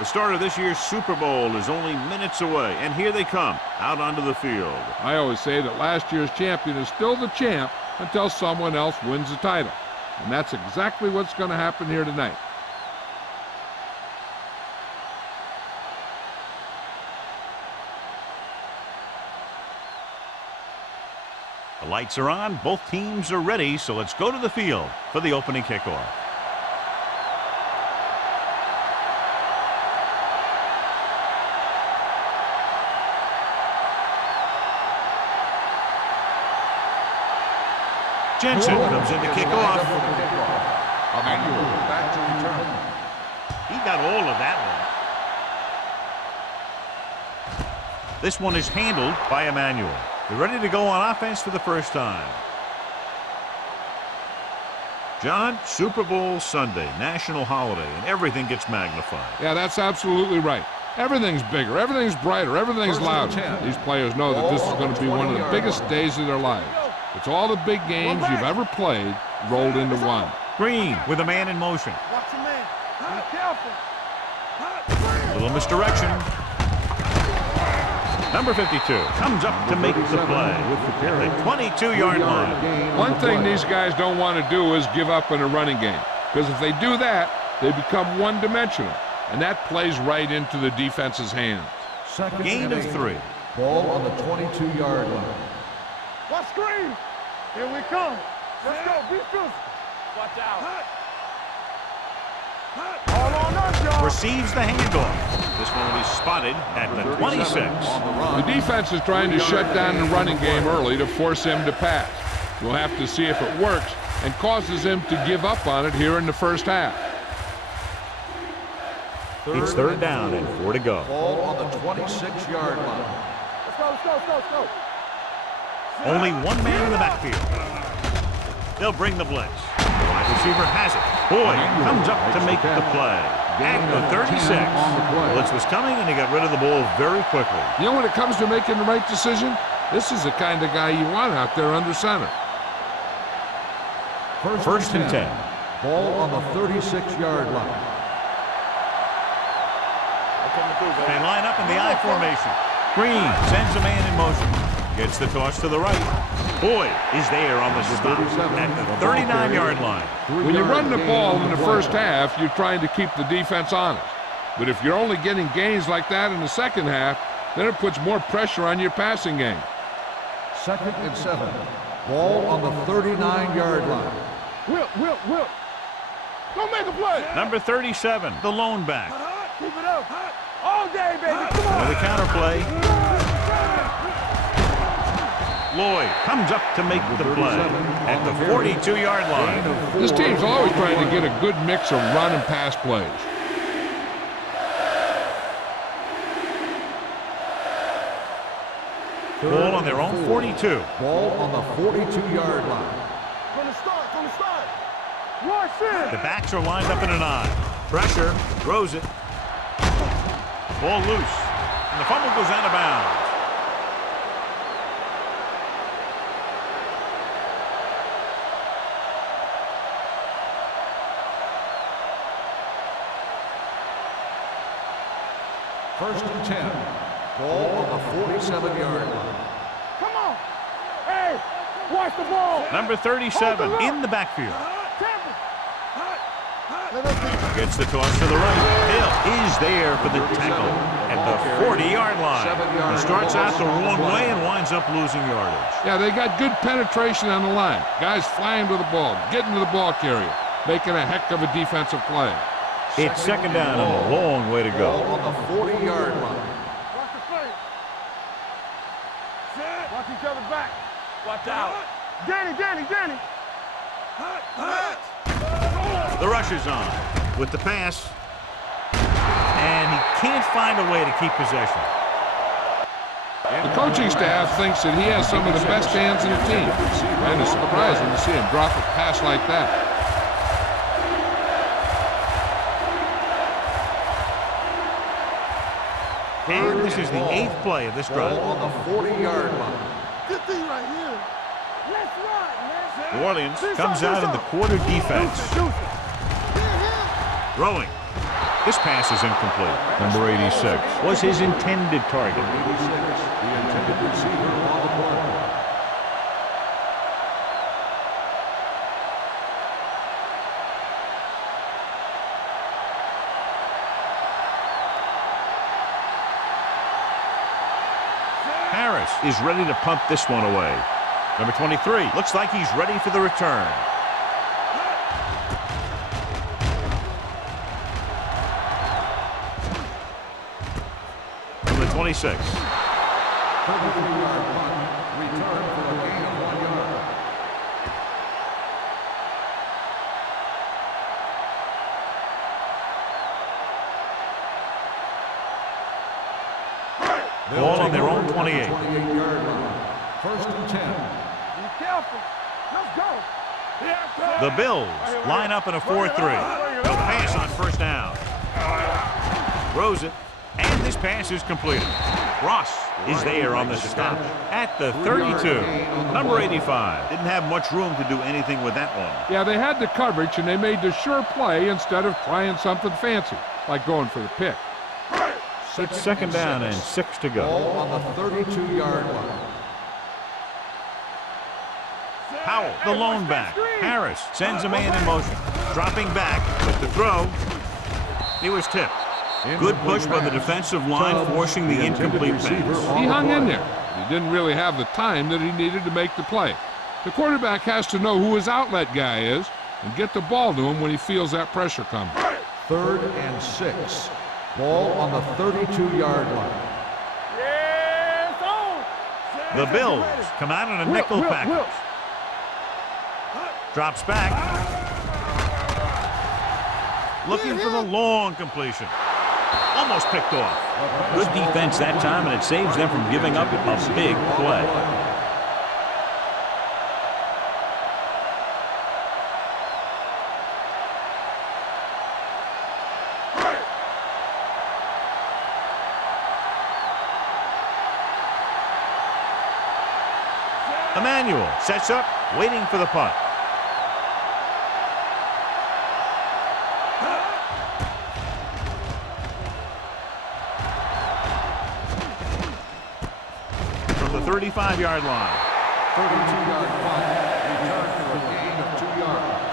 The start of this year's Super Bowl is only minutes away, and here they come, out onto the field. I always say that last year's champion is still the champ until someone else wins the title. And that's exactly what's going to happen here tonight. The lights are on, both teams are ready, so let's go to the field for the opening kickoff. Jensen comes in to kick off. Back to return. He got all of that one. This one is handled by Emmanuel. They're ready to go on offense for the first time. John, Super Bowl Sunday, national holiday, and everything gets magnified. Yeah, that's absolutely right. Everything's bigger, everything's brighter, everything's louder. These players know that this is going to be one of the biggest days of their lives. It's all the big games you've ever played rolled into one. Green with a man in motion. Watch your man. Be careful. Little misdirection. Number 52 comes up to make the play at the 22-yard line. One thing these guys don't want to do is give up in a running game, because if they do that, they become one-dimensional, and that plays right into the defense's hands. Gain of 3. Ball on the 22-yard line. Watch screen. Here we come. Let's go. Be physical. Watch out. All on us, y'all. Receives the handoff. This one will be spotted at the 26. The defense is trying to shut down the running game early to force him to pass. We'll have to see if it works and causes him to give up on it here in the first half. It's third down and 4 to go. Ball on the 26-yard line. Let's go, let's go, let's go, let's go. Only one man in the backfield. They'll bring the blitz. The wide receiver has it. Boyd comes up to make the play. At the 36. The blitz was coming, and he got rid of the ball very quickly. You know, when it comes to making the right decision, this is the kind of guy you want out there under center. First and 10. Ball on the 36-yard line. They line up in the I formation. Green sends a man in motion. Gets the toss to the right. Boyd is there on the stop at the 39-yard line. When you run the ball in the first half, you're trying to keep the defense honest. But if you're only getting gains like that in the second half, then it puts more pressure on your passing game. 2nd and 7. Ball on the 39-yard line. Whip. Go make a play. Number 37, the lone back. Keep it up. All day, baby. Come on. With a counterplay. Lloyd comes up to make the play at the 42-yard line. This team's always trying to get a good mix of run and pass plays. Ball on their own 42. Ball on the 42-yard line. From the start. Rush in. The backs are lined up in an I. Pressure, throws it. Ball loose, and the fumble goes out of bounds. First and 10. Ball on the 47-yard line. Come on. Hey, watch the ball. Number 37 in the backfield. Gets the toss to the right. Hill is there for the tackle at the 40-yard line. He starts out the wrong way and winds up losing yardage. Yeah, they got good penetration on the line. Guys flying to the ball, getting to the ball carrier, making a heck of a defensive play. It's second down and a long way to go. Ball on the 40-yard line. Watch the play. Watch each other back. Watch out. Danny. The rush is on with the pass, and he can't find a way to keep possession. The coaching staff thinks that he has some of the best hands in the team, and it's surprising to see him drop a pass like that. And this is the 8th play of this drive. Ball on the 40-yard line. Good thing right here. Let's run, man. New Orleans comes out in the quarter defense. Throwing. This pass is incomplete. Number 86 was his intended target. 86, the intended receiver on the play. Harris is ready to punt this one away. Number 23 looks like he's ready for the return. From the 26. 33-yard punt, return for a gain of 1 yard. Ball on their own 28. 28-yard line. First and 10. Be careful. Let's go. The Bills line up in a 4-3. They'll pass on first down. Throws it, and this pass is completed. Ross is there on the stop at the 32. Number 85 didn't have much room to do anything with that one. Yeah, they had the coverage, and they made the sure play instead of trying something fancy, like going for the pick. It's second down and 6 to go. Ball on the 32-yard line. Howell, the lone back. Harris sends a man in motion. Dropping back with the throw. He was tipped. Good push by the defensive line, forcing the incomplete pass. He hung in there. He didn't really have the time that he needed to make the play. The quarterback has to know who his outlet guy is and get the ball to him when he feels that pressure coming. 3rd and 6. Ball on the 32-yard line. The Bills come out in a nickel package. Drops back. Looking for the long completion. Almost picked off. Good defense that time, and it saves them from giving up a big play. Emmanuel sets up, waiting for the punt. From the 35-yard line. 32-yard punt, return for a gain of 2 yards.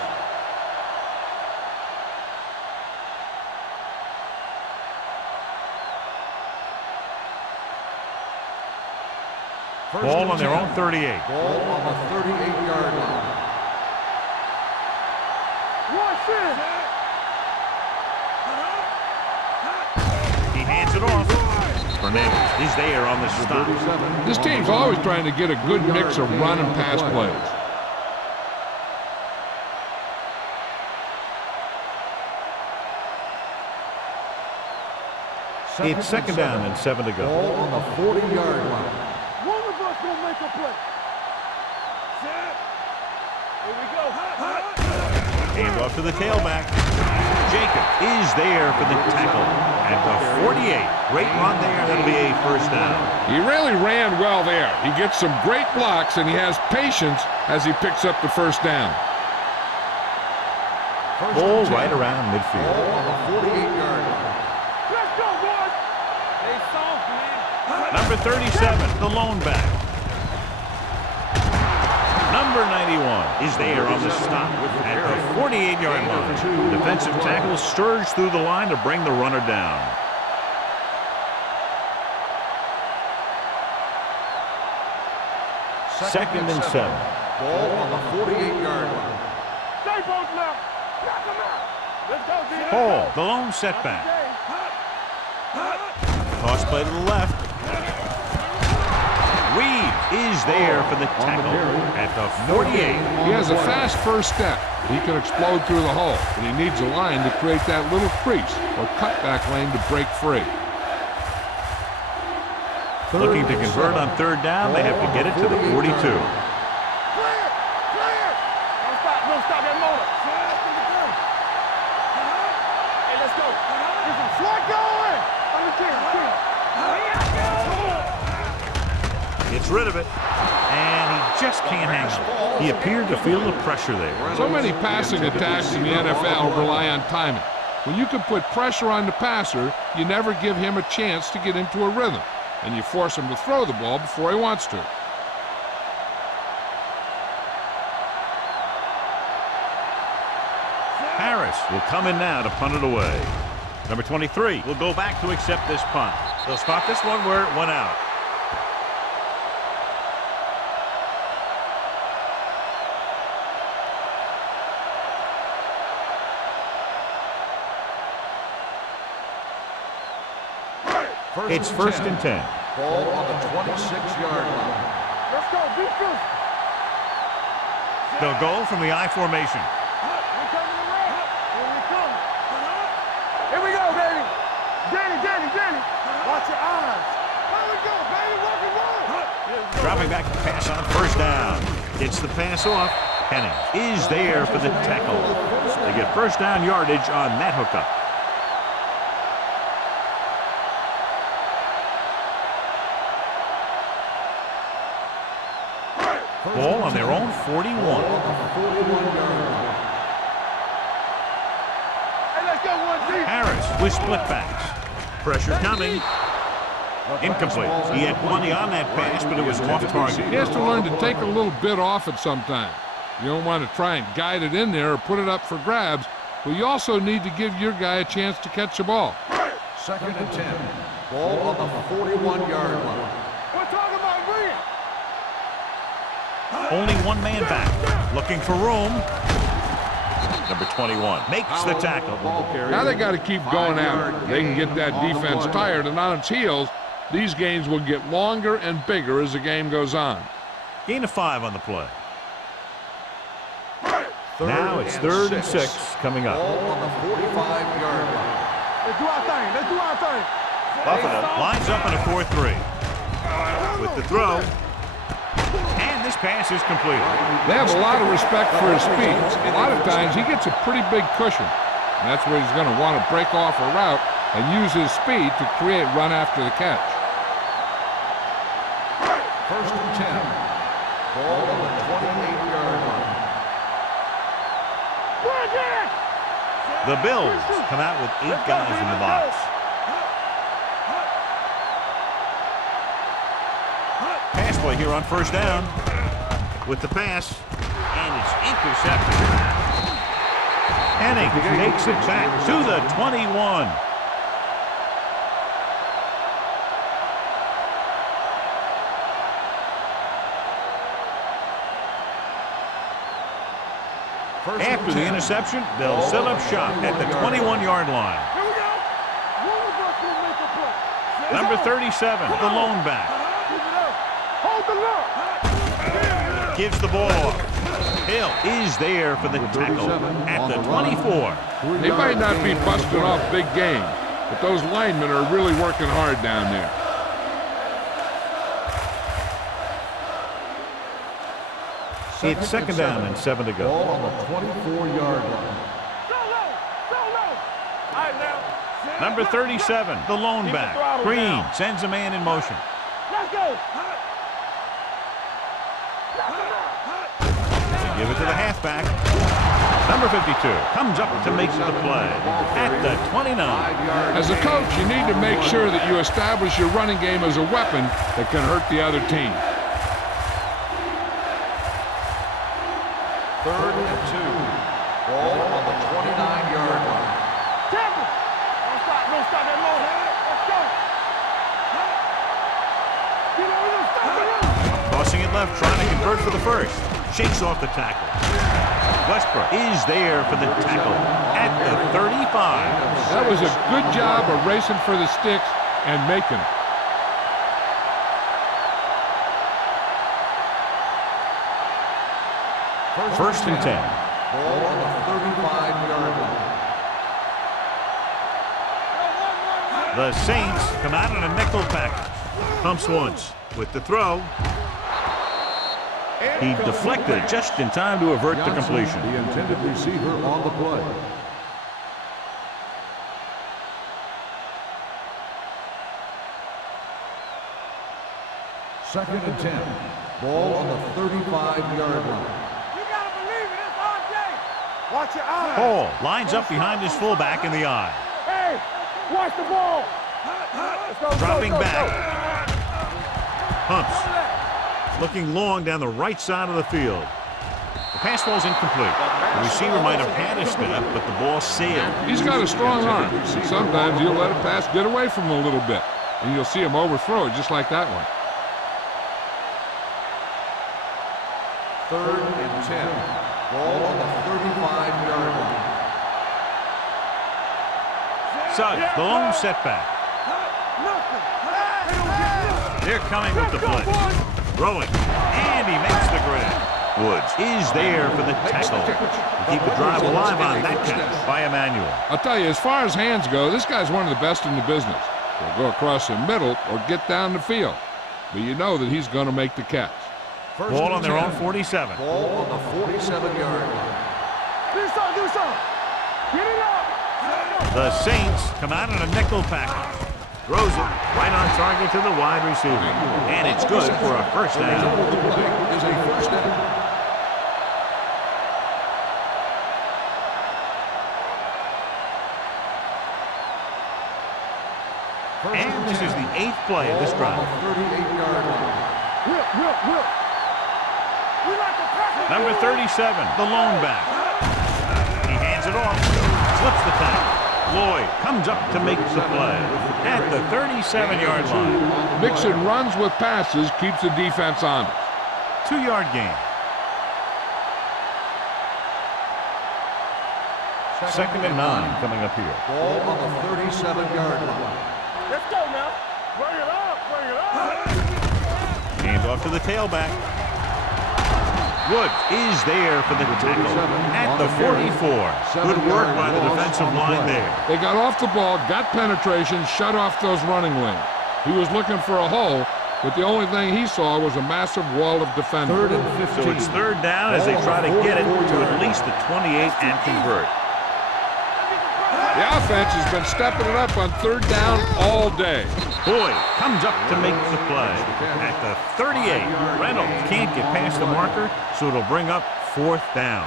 Ball on their own 38. Ball on the 38-yard line. He hands it off. Fernandez is there on the stop. This team's always trying to get a good mix of run and pass plays. It's second down and 7 to go. Ball on the 40-yard line. One of us gonna make a play. Here we go. Hand off to the tailback. Jacob is there for the tackle at the 48. Great run there. That'll be a first down. He really ran well there. He gets some great blocks, and he has patience as he picks up the first down. Ball right around midfield. Ball on the 48-yard line. Let's go, boys. They soft, man. Number 37, the lone back. Number 91 is there on the stop at the 48-yard line. Defensive tackle surged through the line to bring the runner down. Second and 7. Ball on the 48-yard line. Stay both now. Knock them out. Let's go, D. Hall, the lone setback. Toss play to the left. Reed is there for the tackle at the 48. He has a fast first step. He can explode through the hole, but he needs a line to create that little crease or cutback lane to break free. Looking to convert on third down, they have to get it to the 42. Clear. Clear. Don't stop that motor. Hey, let's go. Get some slack going. On the team. Gets rid of it, and he just can't hang on. He appeared to feel the pressure there. So many passing attacks in the NFL rely on timing. When you can put pressure on the passer, you never give him a chance to get into a rhythm, and you force him to throw the ball before he wants to. Harris will come in now to punt it away. Number 23 will go back to accept this punt. They'll spot this one where it went out. It's first and 10. Ball on the 26-yard line. Let's go, defense. They'll go from the I formation. We coming around. Here we come. Here we go, baby. Danny. Watch your eyes. Here we go, baby. Rock and roll. Dropping back to pass on first down. Gets the pass off. Henning is there for the tackle. They get first down yardage on that hookup. Ball on their own 41. Hey, let's go, 1-2. Harris with split backs. Pressure coming. Incomplete. He had plenty on that pass, but it was off target. He has to learn to take a little bit off it sometime. You don't want to try and guide it in there or put it up for grabs, but you also need to give your guy a chance to catch the ball. Second and 10. Ball on the 41-yard line. We're talking about bringing. Only one man back. Looking for room. Number 21 makes the tackle. Now they got to keep going at it. They can get that defense tired and on its heels. These games will get longer and bigger as the game goes on. Gain of 5 on the play. Now it's third and 6 coming up. Ball on the 45-yard line. Let's do our thing. Buffalo lines up in a 4-3. With the throw. And this pass is completed. They have a lot of respect for his speed. A lot of times he gets a pretty big cushion. And that's where he's going to want to break off a route and use his speed to create run after the catch. First and 10. Ball on the 28-yard line. The Bills come out with 8 guys in the box. Pass play here on first down. With the pass, and it's intercepted. Henning takes it back to the 21. After the interception, they'll set up shop at the 21-yard line. Here we go. One of us will make a play. Number 37, the lone back. Keep it up. Hold the look. Gives the ball off. Hill is there for the tackle at the 24. They might not be busting off big game, but those linemen are really working hard down there. It's second down and 7 to go. Ball on the 24-yard line. Go low. All right, now. Number 37, the lone back. Green sends a man in motion. Let's go. They give it to the halfback. Number 52 comes up to make the play at the 29. As a coach, you need to make sure that you establish your running game as a weapon that can hurt the other team. Third and 2. Ball on the 29-yard line. Temple. Don't stop that moment. Let's go. Get over there, stop the run. Tossing it left, trying to convert for the first. Shakes off the tackle. Westbrook is there for the tackle at the 35. That was a good job of racing for the sticks and making it. First and 10. Ball on the 35-yard line. The Saints come out in a nickel package. Pumps once with the throw. He deflected it just in time to avert the completion. The intended receiver on the play. Second and 10. Ball on the 35-yard line. You gotta believe it. It's RJ. Watch your eyes. Hall lines up behind his fullback in the eye. Hey, watch the ball. Let's go, Dropping go, go, back. go. Pumps. Looking long down the right side of the field. The pass falls incomplete. The receiver might have had a step, but the ball sailed. He's got a strong arm. Sometimes you'll let a pass get away from him a little bit, and you'll see him overthrow it just like that one. 3rd and 10. Ball on the 35-yard line. Suggs, the lone setback. They're coming with the blitz. Throwing, and he makes the grab. Woods is there for the tackle. To keep the drive alive on that catch by Emmanuel. I'll tell you, as far as hands go, this guy's one of the best in the business. He'll go across the middle or get down the field. But you know that he's going to make the catch. Ball on their own 47. Ball on the 47-yard line. Do something. Get it up. The Saints come out in a nickel package. Throws it right on target to the wide receiver. And it's good for a first down. The play is a first down. And this is the 8th play of this drive. 38-yard line. Whip. We like the pass. Number 37, the lone back. He hands it off, slips the tackle. Lloyd comes up to make the play at the 37-yard line. Mixing runs with passes keeps the defense honest. 2-yard gain. Second and 9 coming up here. Ball on the 37-yard line. Let's go now. Bring it up. Hands off to the tailback. Woods is there for the tackle at the 44. Good work by the defensive line there. They got off the ball, got penetration, shut off those running lanes. He was looking for a hole, but the only thing he saw was a massive wall of defenders. 3rd and 15. So it's 3rd down as they try to get it to at least the 28 and convert. The offense has been stepping it up on 3rd down all day. Boyd comes up to make the play at the 38. Reynolds can't get past the marker, so it'll bring up 4th down.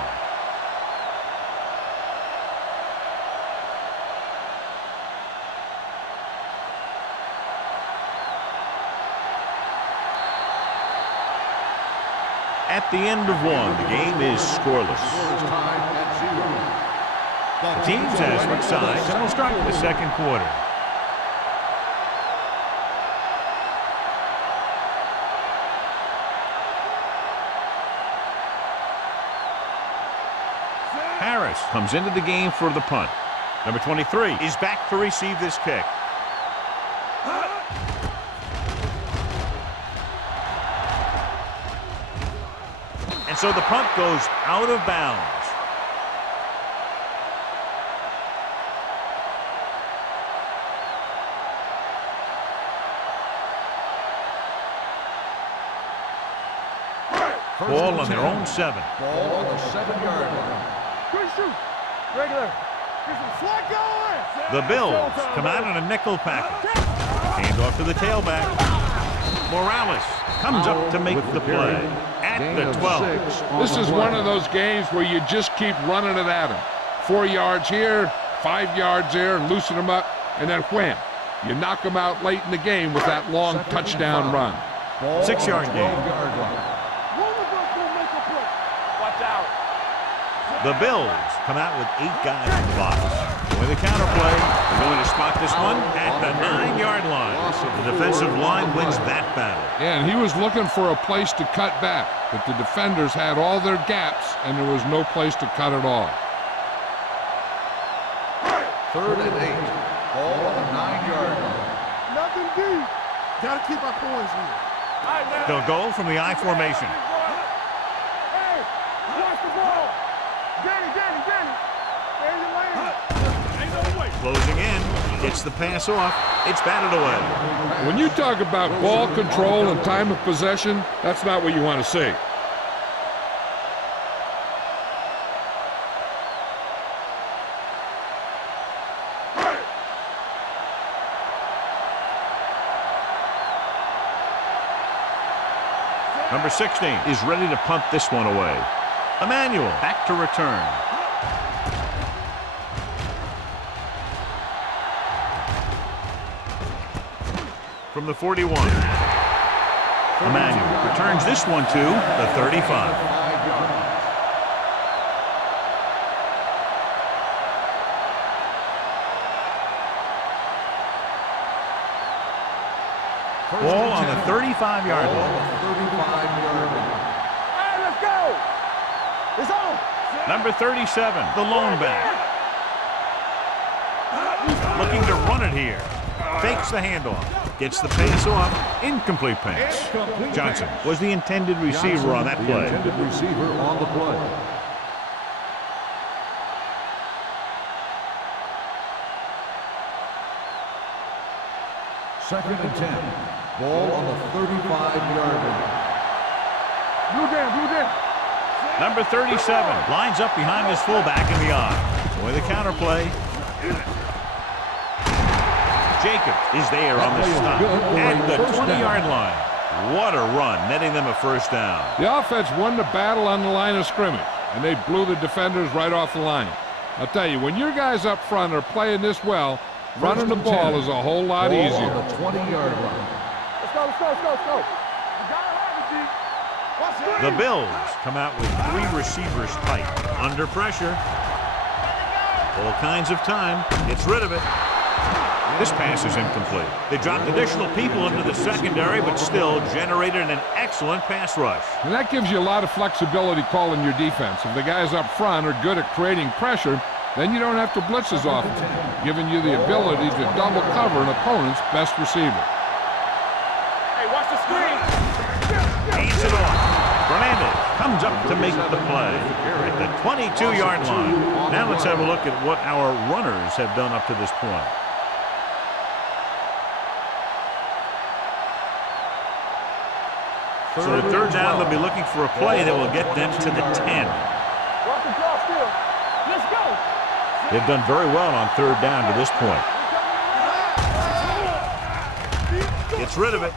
At the end of 1, the game is scoreless. The teams have switched sides and will start the second quarter. Harris comes into the game for the punt. Number 23 is back to receive this kick. And so the punt goes out of bounds. Ball on their own 7. Ball on the 7-yard line. Good shoot. Regular. Get some slack going. The Bills come out in a nickel package. Hand off to the tailback. Morales comes up to make the play at the 12. This is one of those games where you just keep running it at him. 4 yards here, 5 yards there, and loosen them up, and then wham. You knock them out late in the game with that long touchdown run. 6-yard gain. The Bills come out with 8 guys in the box. With a counterplay, they're going to spot this one at the 9-yard line. The defensive line wins that battle. Yeah, and he was looking for a place to cut back, but the defenders had all their gaps, and there was no place to cut at all. 3rd and 8. Ball on the 9-yard line. Nothing deep. Gotta keep our poise here. They'll go from the I formation. Hey, watch the ball. Danny. There's your lane. Ain't no way. Closing in, gets the pass off. It's batted away. When you talk about ball control and time of possession, that's not what you want to see. Number 16 is ready to punt this one away. Emmanuel back to return. From the 41. Emmanuel returns this one to the 35. Ball on the 35-yard line. Hey, let's go. It's on. Number 37, the lone back. Looking to run it here. Fakes the handoff. Gets the pass off. Incomplete pass. Johnson was the intended receiver on that play. Intended receiver on the play. Second and 10. Ball on the 35-yard line. Blue jam. Number 37 lines up behind his fullback in the eye. Boy, the counter play. Jacobs is there on the stop at the 20-yard line. What a run, netting them a first down. The offense won the battle on the line of scrimmage, and they blew the defenders right off the line. I'll tell you, when your guys up front are playing this well, running the ball is a whole lot easier. On the 20-yard line. Let's go. You got it hard, G. Watch The Bills come out with 3 receivers tight. Under pressure. All kinds of time. Gets rid of it. This pass is incomplete. They dropped additional people into the secondary, but still generated an excellent pass rush. And that gives you a lot of flexibility calling your defense. If the guys up front are good at creating pressure, then you don't have to blitz as often, giving you the ability to double cover an opponent's best receiver. Hey, watch the screen. Hands it off. Fernandez comes up to make the play at the 22-yard line. Now let's have a look at what our runners have done up to this point. So the third down, they'll be looking for a play that will get them to the 10. Watch the draw still. Let's go. They've done very well on third down to this point. Gets rid of it.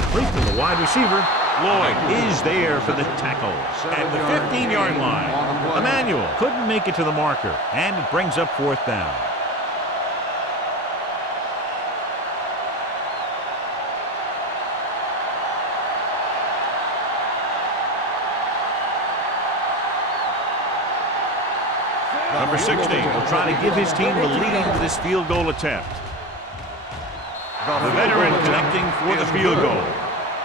Complete to the wide receiver. Lloyd is there for the tackle at the 15-yard line. Emmanuel couldn't make it to the marker, and it brings up fourth down. Number 16 will try to give his team the lead to this field goal attempt. The veteran connecting for the field goal.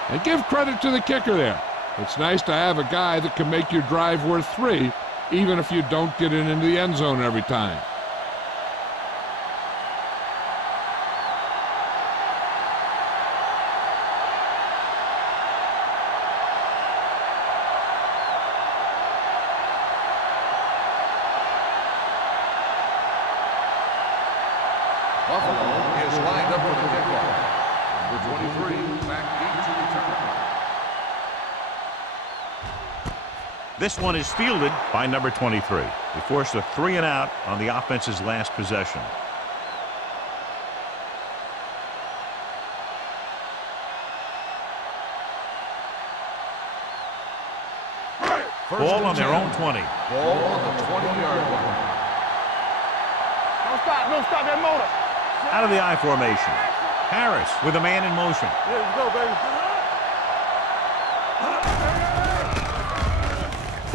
And give credit to the kicker there. It's nice to have a guy that can make your drive worth 3, even if you don't get it into the end zone every time. Buffalo is lined up for the kickoff. Number 23, back deep to return. This one is fielded by number 23. They forced a 3-and-out on the offense's last possession. Ball on their own 20. Ball on the 20-yard line. Don't stop that motor. Out of the I formation. Harris with a man in motion. Yeah, let's go, baby.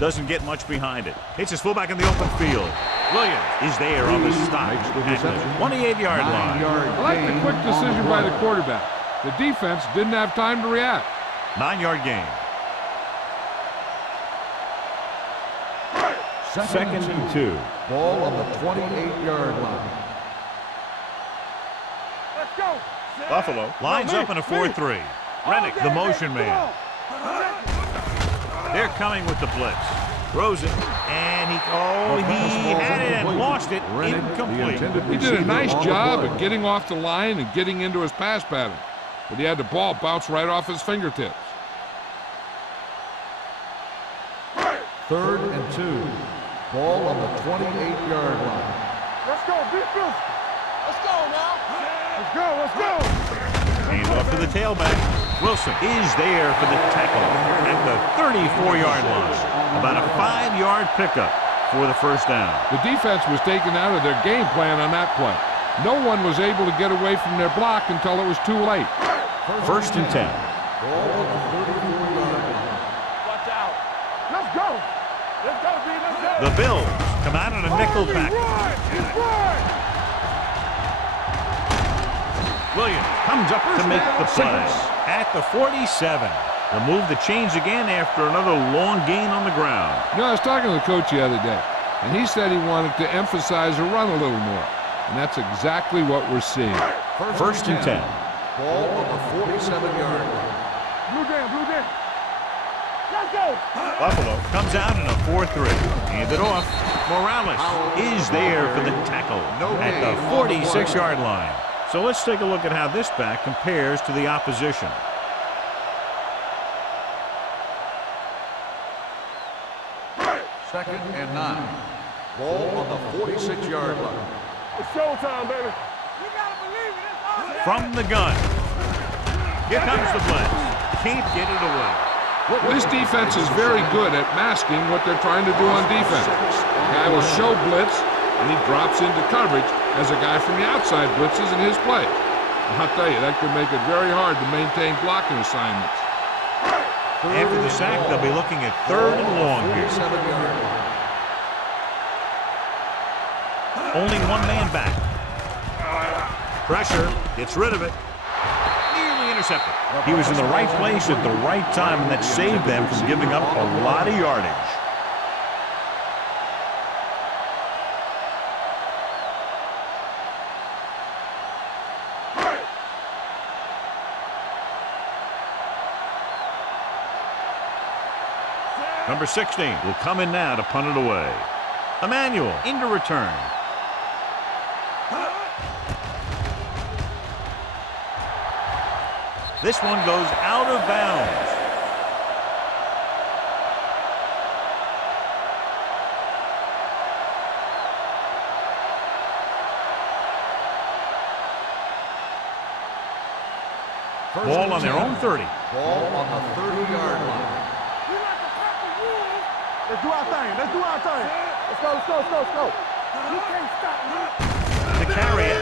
Doesn't get much behind it. Hits his fullback in the open field. Williams is there on the stop Makes the at the reception. 28-yard line. 9-yard I like the gain quick on decision by the play. quarterback. The defense didn't have time to react. 9-yard gain. Second and 2. Ball on the 28-yard line. Let's go. Buffalo lines up in a 4-3. Rennick, the motion man. They're coming with the blitz. Throws it, and he had it and lost it. Incomplete. He did a nice job of getting off the line and getting into his pass pattern, but he had the ball bounce right off his fingertips. Third and 2. Ball on the 28-yard line. Let's go, big boost. Let's go now. Let's go. Hands off to the tailback. Wilson is there for the tackle at the 34-yard line. About a 5-yard pickup for the first down. The defense was taken out of their game plan on that play. No one was able to get away from their block until it was too late. First and 10. Ball on the 34-yard line. Watch out. Let's go. Let's go, B. Let's go. The Bills come out in a nickel package. Run. Williams comes up to make the play at the 47. They'll move the chains again after another long gain on the ground. You know, I was talking to the coach the other day, and he said he wanted to emphasize the run a little more. And that's exactly what we're seeing. First and 10. Ball on the 47-yard line. Blue down. Let's go. Buffalo comes out in a 4-3. Hand it off. Morales is there for the tackle at the 46-yard line. So let's take a look at how this back compares to the opposition. Second and 9. Ball on the 46-yard line. It's showtime, baby. You gotta believe it. It's awesome. From the gun. Here comes the blitz. Can't get it away. This defense is very good at masking what they're trying to do on defense. The guy will show blitz, and he drops into coverage as a guy from the outside blitzes in his play. I'll tell you, that could make it very hard to maintain blocking assignments. After the sack, they'll be looking at 3rd and long here. 47-yard line. Only one man back. Pressure. Gets rid of it. Nearly intercepted. He was in the right place at the right time, and that saved them from giving up a lot of yardage. Number 16 will come in now to punt it away. Emmanuel into return. This one goes out of bounds. Ball on their own 30. Ball on the 30-yard line. Let's do our thing. Let's go. You can't stop me. To carry it.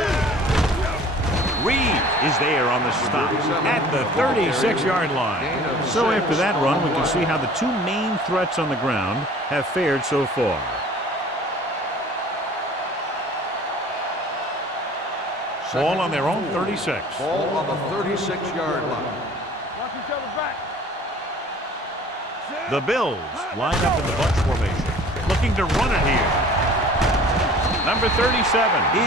Reed is there on the stop at the 36-yard line. So after that run, we can see how the two main threats on the ground have fared so far. Ball on their own 36. Ball on the 36-yard line. Watch each other back. The Bills line up in the bunch formation, looking to run it here. Number 37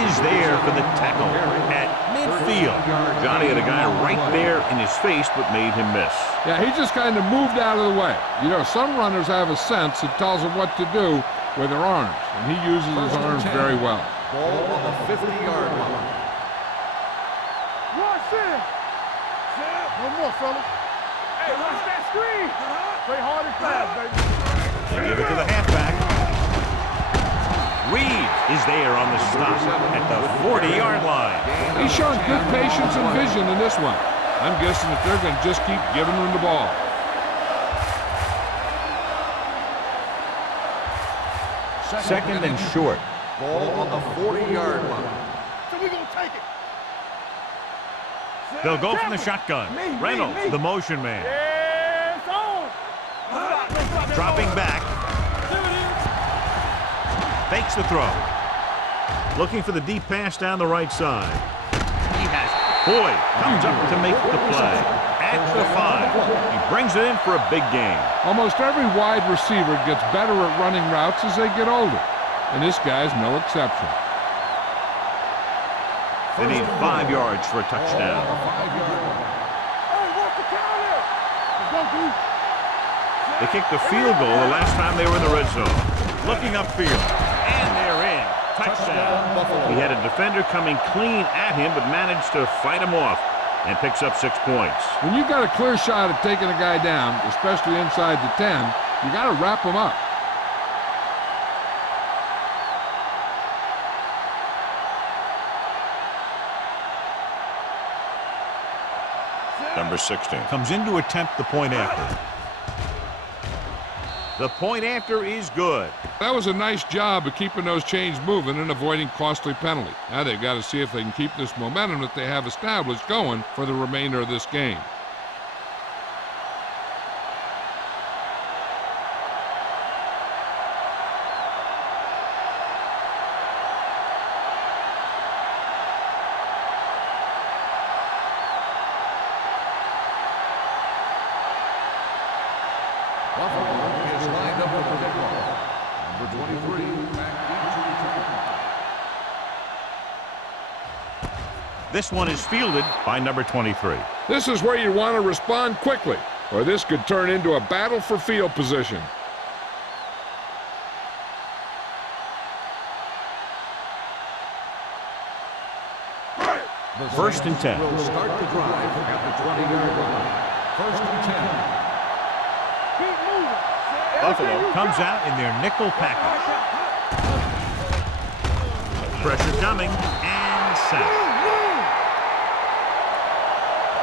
is there for the tackle at midfield. Johnny had a guy right there in his face, but made him miss. Yeah, he just kind of moved out of the way. You know, some runners have a sense that tells them what to do with their arms, and he uses his arms very well. Ball on the 50-yard line. Watch this. No more, fellas. Hey, watch that screen. Play hard and fast, baby. They give it to the halfback. Reed is there on the stop at the 40-yard line. He's showing good patience and vision in this one. I'm guessing that they're going to just keep giving him the ball. Second and short. Ball on the 40-yard line. So we're going to take it. They'll go from the shotgun. Reynolds, the motion man. Yeah, it's on. Dropping back. Fakes the throw. Looking for the deep pass down the right side. He has it. Boyd comes up to make the play. At the 5. He brings it in for a big game. Almost every wide receiver gets better at running routes as they get older, and this guy's no exception. They need 5 yards for a touchdown. Hey, what's the counter? Let's go, dude. They kicked the field goal the last time they were in the red zone. Looking upfield, and they're in. Touchdown. He had a defender coming clean at him, but managed to fight him off and picks up 6 points. When you've got a clear shot at taking a guy down, especially inside the 10, you got to wrap him up. Number 16 comes in to attempt the point after. The point after is good. That was a nice job of keeping those chains moving and avoiding costly penalty. Now they've got to see if they can keep this momentum that they have established going for the remainder of this game. Buffalo is lined up for the kickoff. Number 23, back into return. This one is fielded by number 23. This is where you want to respond quickly, or this could turn into a battle for field position. The First and 10. will start the drive at the 20-yard line. First and 10. Keep moving. Buffalo comes out in their nickel package. Pressure coming and sack.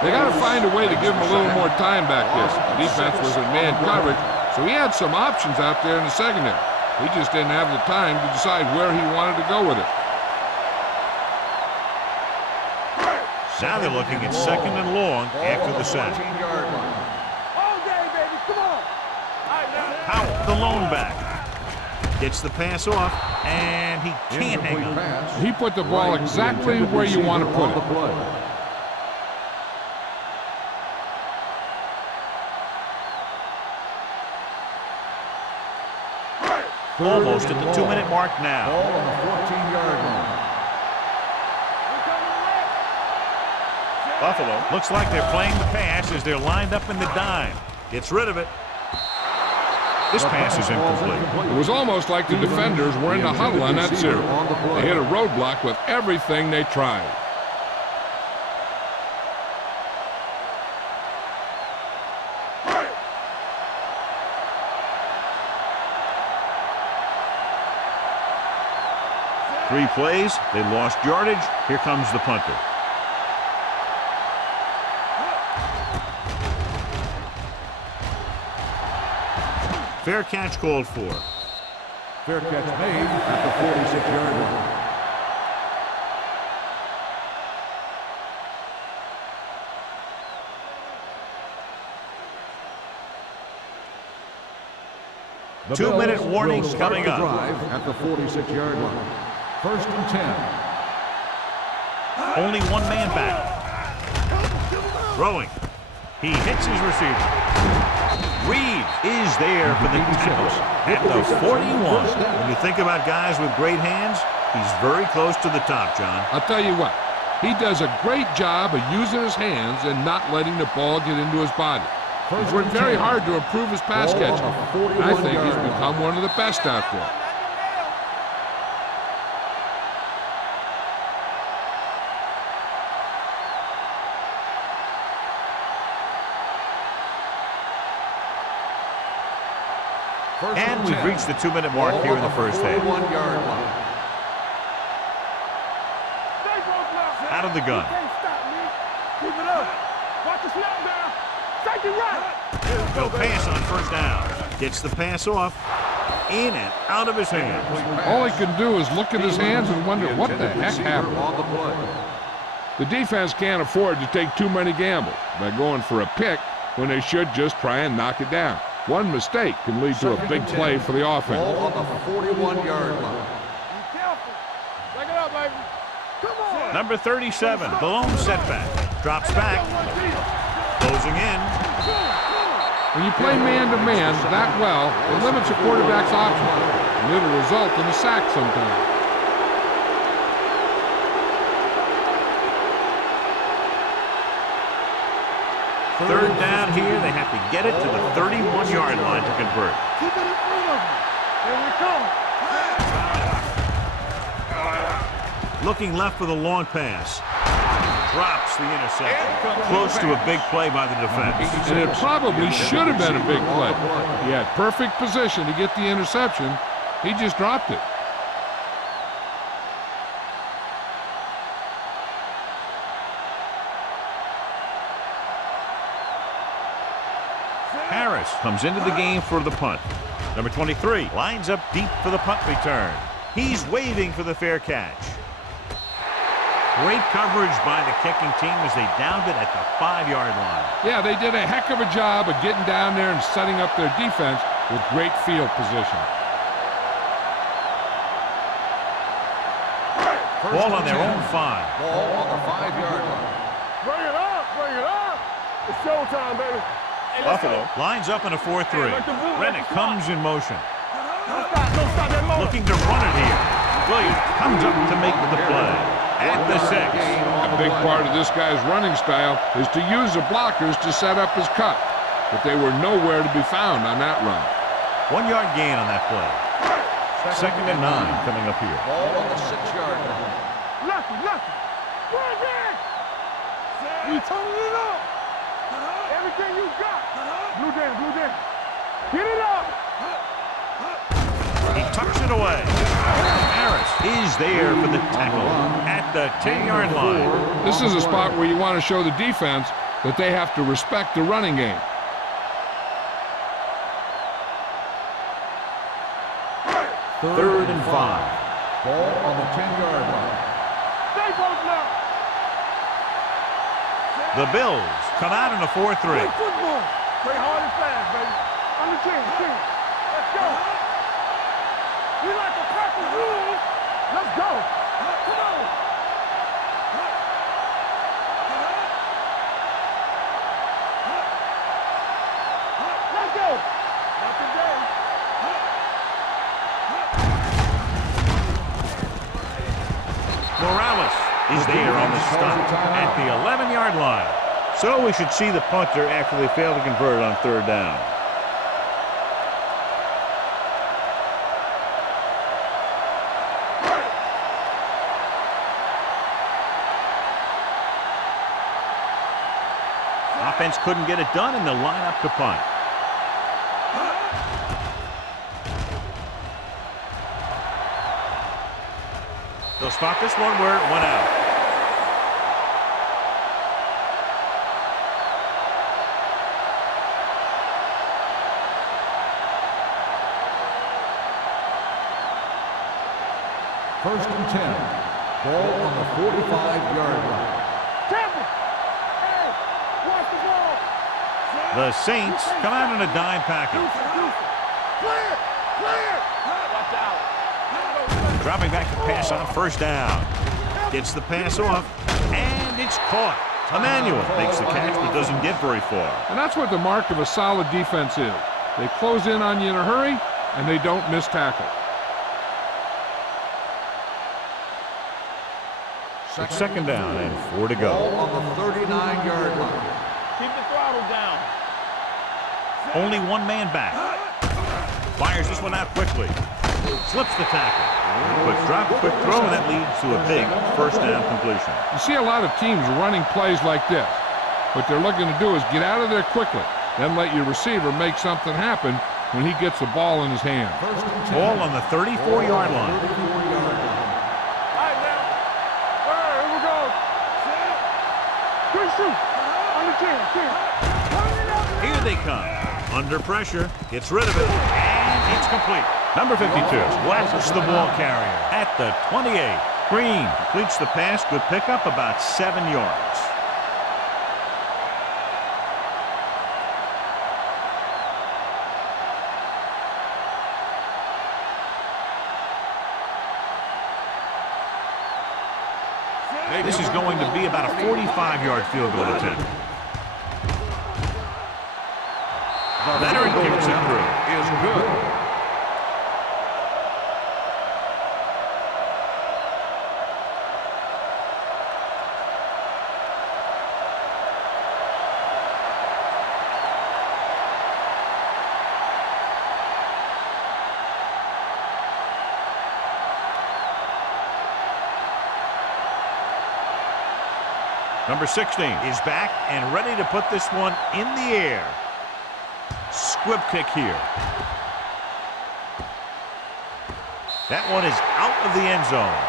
They got to find a way to give him a little more time back there. The defense was in man coverage, so he had some options out there in the secondary. He just didn't have the time to decide where he wanted to go with it. Now they're looking at second and long after the sack. 14-yard line. All day, baby. Come on. Powell, the lone back. Gets the pass off, and he can't hang Incomplete on. pass. He put the ball exactly where you want to put it. Almost at the 2-minute mark now. Ball on the 14-yard line. Buffalo looks like they're playing the pass as they're lined up in the dime. Gets rid of it. This pass is incomplete. It was almost like the defenders were in the huddle on that series. They hit a roadblock with everything they tried. Three plays, they lost yardage. Here comes the punter. Fair catch called for. Fair catch made at the 46-yard line. The 2-minute Bills warning will start coming the up. drive at the 46-yard line. First and 10. Only one man back. Throwing. He hits his receiver. Reeves is there for the tackle at the 41. When you think about guys with great hands, he's very close to the top, John. I'll tell you what, he does a great job of using his hands and not letting the ball get into his body. He's worked very hard to improve his pass catching. And I think he's become one of the best out there. And we've reached the 2-minute mark here in the first half. 41-yard line. Out of the gun. Can't stop me. Keep it up. Watch the snap down. Take it right. No pass on first down. Gets the pass off. In and out of his hands. All he can do is look at his hands and wonder what the heck happened. On the play. The defense can't afford to take too many gambles by going for a pick when they should just try and knock it down. One mistake can lead to a big play for the offense. Ball on the 41-yard line. Be careful. Back it up, baby. Come on. Number 37, the lone setback. Drops back. Closing in. When you play man-to-man that well, it limits a quarterback's options, and it'll result in a sack sometimes. Third down here. They have to get it to the 31-yard line to convert. Keep it in front of him. Here we come. Looking left for the long pass. Drops the interception. Close to a big play by the defense. And it probably should have been a big play. He had perfect position to get the interception. He just dropped it. Harris comes into the game for the punt. Number 23 lines up deep for the punt return. He's waving for the fair catch. Great coverage by the kicking team as they downed it at the 5-yard line. Yeah, they did a heck of a job of getting down there and setting up their defense with great field position. Ball on their own 5. Ball on the 5-yard line. Bring it up, bring it up. It's showtime, baby. Buffalo lines up in a 4-3. Rennick comes in motion. Don't stop that motor. Looking to run it here. Williams comes up to make the play. At the 6. A big part of this guy's running style is to use the blockers to set up his cut, but they were nowhere to be found on that run. 1-yard gain on that play. Second and 9 coming up here. Ball on the 6-yard line. Lucky. Run back. You turning it up. Everything you got. Blue down. Get it up. He tucks it away. Harris is there for the tackle at the 10-yard line. This is a spot where you want to show the defense that they have to respect the running game. Third and 5. Ball on the 10-yard line. Stay close now. The Bills come out in a 4-3. Play football. Play hard and fast, baby. On the 10. Let's go. We like to practice rules. Let's go. Come on. Let's go. Not today. Morales is there on the stop at the 11-yard line. So we should see the punter after they fail to convert on 3rd down. Offense couldn't get it done in the lineup to punt. They'll spot this one where it went out. First and 10. Ball on the 45-yard line. Temple. Hey, watch the ball. The Saints come out in a dime package. Clear. Watch out. Dropping back to pass on 1st down. Gets the pass off, and it's caught. Emmanuel makes the catch, but doesn't get very far. And that's what the mark of a solid defense is. They close in on you in a hurry, and they don't miss tackle. Second down and 4 to go. Ball on the 39-yard line. Keep the throttle down. Only one man back. Fires this one out quickly. Slips the tackle. Quick drop, quick throw, and that leads to a big 1st down completion. You see a lot of teams running plays like this. What they're looking to do is get out of there quickly, then let your receiver make something happen when he gets the ball in his hand. First and 10. Ball on the 34-yard line. 34-yard line. All right, now. All right, here we go. Quick shoot. On the 10. Turn it up. Here they come. Under pressure. Gets rid of it. And it's complete. Number 52 whacks the ball carrier at the 28. Green completes the pass. Good pickup, about 7 yards. This is going to be about a 45-yard field goal attempt. Leonard kicks it through. Is good. Number 16 is back and ready to put this one in the air. Squib kick here. That one is out of the end zone.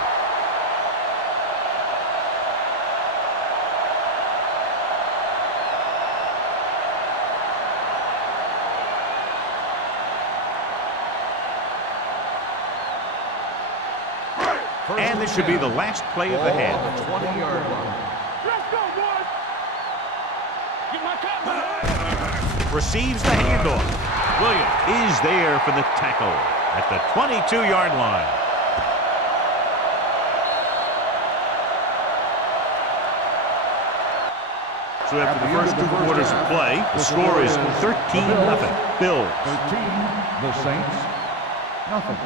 And this should be the last play of the half. On the 20-yard line. Let's go, boys. Get my cap, man. Receives the handoff. Williams is there for the tackle at the 22-yard line. So after the first 2 quarters of play, the score is 13-0. Bills. 13, the Saints, nothing.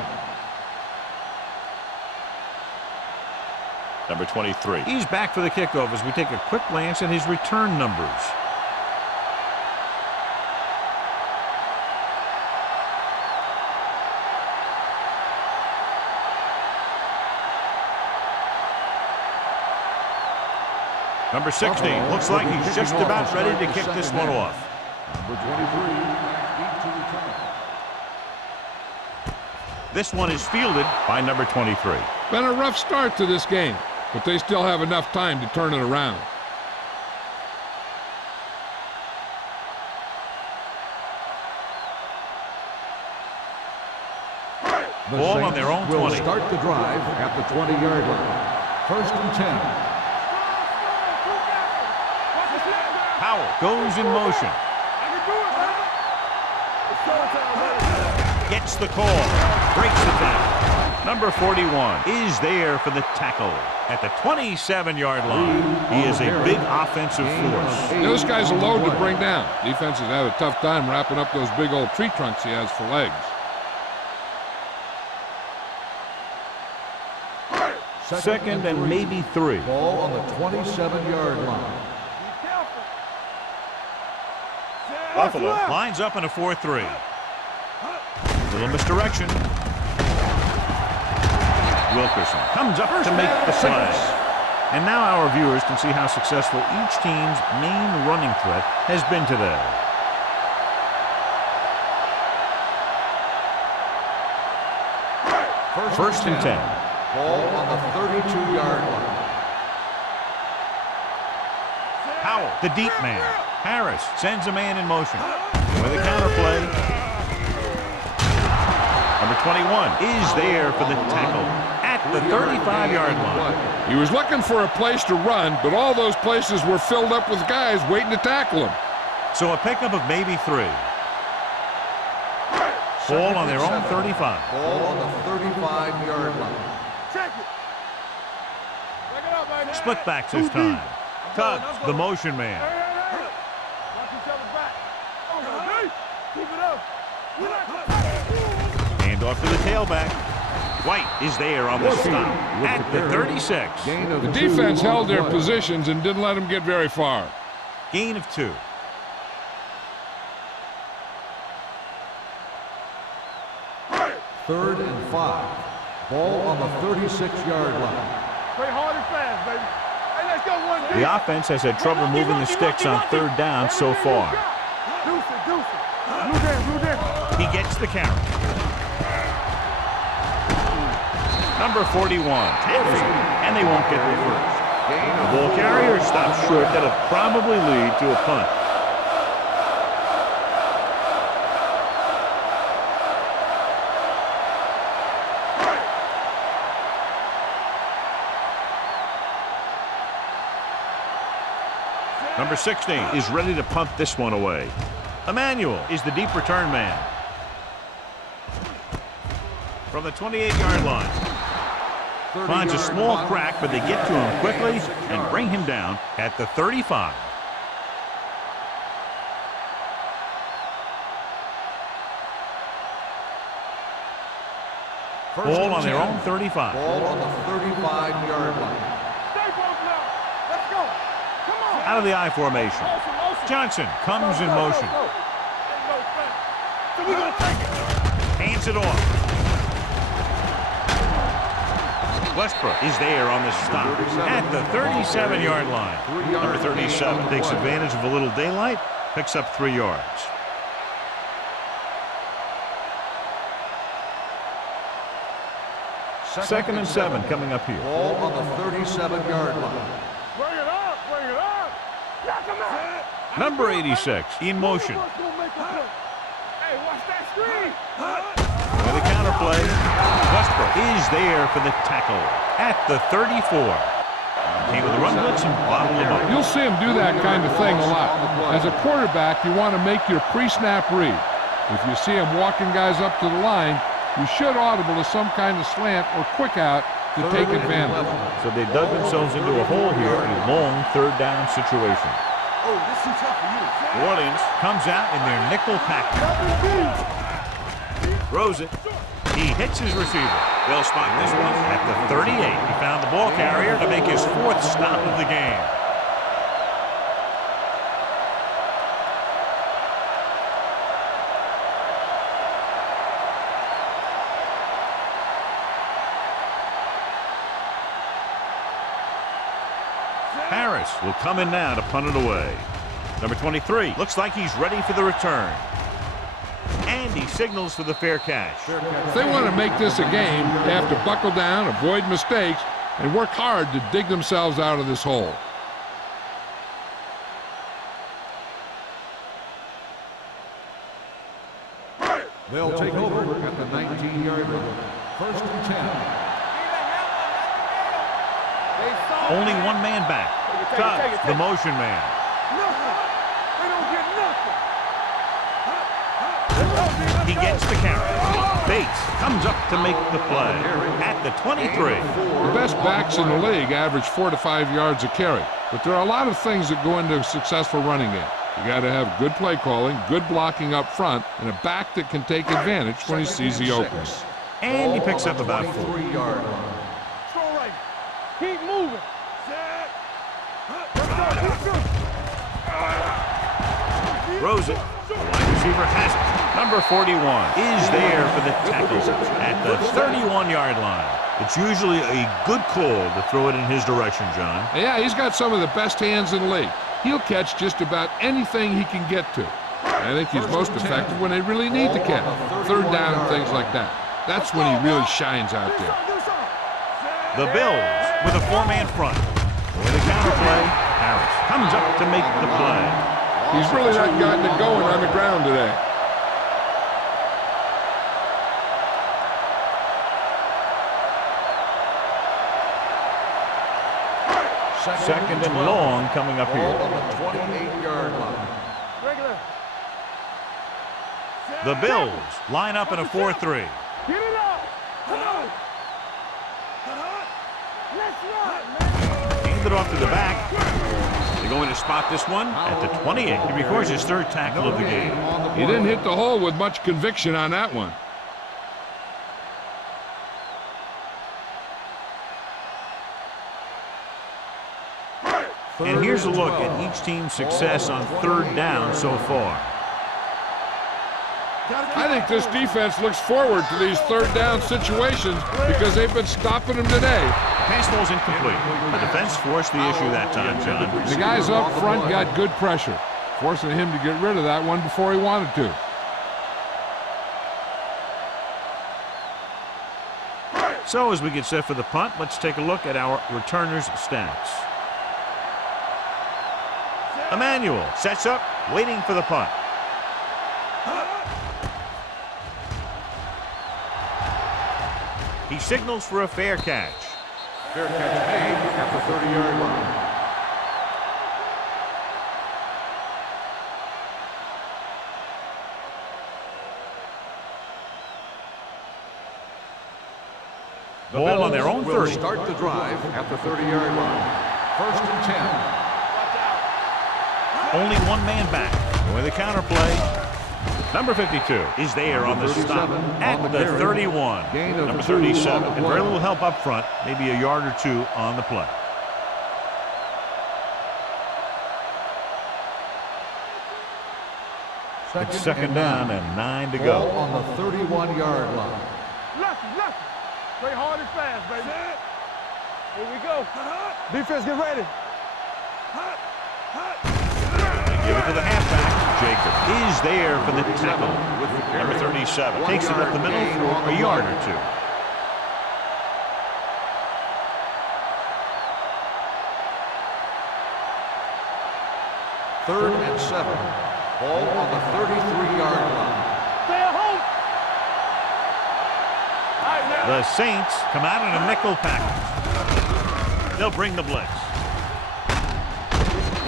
Number 23. He's back for the kickoff as we take a quick glance at his return numbers. Number 16 looks like he's just about ready to kick this one off. Number 23, deep to return. This one is fielded by number 23. Been a rough start to this game, but they still have enough time to turn it around. The Ball on Saints their own will 20. start the drive at the 20-yard line. 1st and 10. Powell goes in motion. Gets the call. Breaks the tackle. Number 41 is there for the tackle at the 27-yard line. He is a big offensive force. This guy's a load to bring down. Defenses have a tough time wrapping up those big old tree trunks he has for legs. Second and maybe 3. Ball on the 27-yard line. Buffalo lines up in a 4-3. Little misdirection. Wilkerson comes up to make the play. And now our viewers can see how successful each team's main running threat has been today. First and 10. Ball on the 32-yard line. Powell, the deep man. Harris sends a man in motion. With a counter play. Number 21 is there for the tackle at the 35-yard line. He was looking for a place to run, but all those places were filled up with guys waiting to tackle him. So a pickup of maybe 3. Ball on their own 35. Ball on the 35-yard line. Check it. Check it out, baby. Split backs this time. Tubbs, the motion man. Watch each other back. Keep it up. Hand off to the tailback. White is there on the stop at the 36. The defense held their positions and didn't let them get very far. Gain of 2. Third and 5. Ball on the 36-yard line. Play hard and fast, baby. Hey, let's go, one. The offense has had trouble moving the sticks on 3rd down so far. Deuce it. Blue down. He gets the carry. Number 41 tackles him, and they won't get there first. The ball carrier stops short. That'll probably lead to a punt. Number 16 is ready to punt this one away. Emmanuel is the deep return man. From the 28-yard line. Finds a small crack, but they get to him quickly and bring him down at the 35. Ball on their own 35. Ball on the 35-yard line. Stay close now. Let's go. Come on. Out of the I formation. Johnson comes in motion. So we're going to take it. Hands it off. Westbrook is there on the stop at the 37-yard line. Number 37 takes advantage of a little daylight, picks up 3 yards. Second and 7 coming up here. Ball on the 37-yard line. Bring it up. Knock him out. Number 86 in motion. Hey, watch that screen. With a counter play. Westbrook tackle is there for the tackle at the 34. Came with a run blitz and bottled him up. You'll see him do that kind of thing a lot. As a quarterback, you want to make your pre-snap read. If you see him walking guys up to the line, you should audible to some kind of slant or quick out to take advantage. So they dug themselves into a hole here, a long third down situation. Oh, this is tough for you. New Orleans comes out in their nickel package. Throws it. He hits his receiver. They'll spot this one at the 38. He found the ball carrier to make his 4th stop of the game. Harris will come in now to punt it away. Number 23 looks like he's ready for the return. And he signals for the fair catch. If they want to make this a game, they have to buckle down, avoid mistakes, and work hard to dig themselves out of this hole. They'll take over at the 19-yard line. 1st and 10. Only one man back. Doug, the motion man. They don't get nothing. He gets the carry. Bates comes up to make the play at the 23. The best backs in the league average 4 to 5 yards a carry, but there are a lot of things that go into a successful running game. You got to have good play calling, good blocking up front, and a back that can take advantage when he sees the opening. And he picks up about 4. 3-yard line. Throw right. Keep moving. Throws it. The wide receiver has it. Number 41 is there for the tackle at the 31-yard line. It's usually a good call to throw it in his direction, John. Yeah, he's got some of the best hands in the league. He'll catch just about anything he can get to. I think he's most effective when they really need to catch. 3rd down, things like that. That's when he really shines out there. The Bills with a 4-man front. With a counterplay, Harris comes up to make the play. He's really not gotten it going on the ground today. Second and long coming up Ball here. on the 28-yard line. Regular. The Bills line up in a 4-3. Get it up. Come on. Let's run, man. Hand it off to the back. They're going to spot this one at the 28. He records his 3rd tackle of the game. He didn't hit the hole with much conviction on that one. And here's a look at each team's success on 3rd down so far. I think this defense looks forward to these 3rd down situations because they've been stopping them today. Pass ball's incomplete. The defense forced the issue that time, John. The guys up front got good pressure, forcing him to get rid of that one before he wanted to. So as we get set for the punt, let's take a look at our returners' stats. Emmanuel sets up, waiting for the punt. He signals for a fair catch. Fair catch made at the 30-yard line. Ball on their own will 30. start the drive at the 30-yard line. 1st and 10. Only one man back. With a counterplay. Number 52 is there on the stop at the 31. Number 37, and very little help up front, maybe a yard or 2 on the play. It's 2nd down and 9 to Ball go. on the 31-yard line. Lucky. Play hard and fast, baby. Here we go. Defense, get ready. Give it to the halfback. Jacob is there for the tackle. Number 37 takes it up the middle for a yard or 2. Third and 7. Ball on the 33-yard line. Stay at home. The The Saints come out in a nickel package. They'll bring the blitz.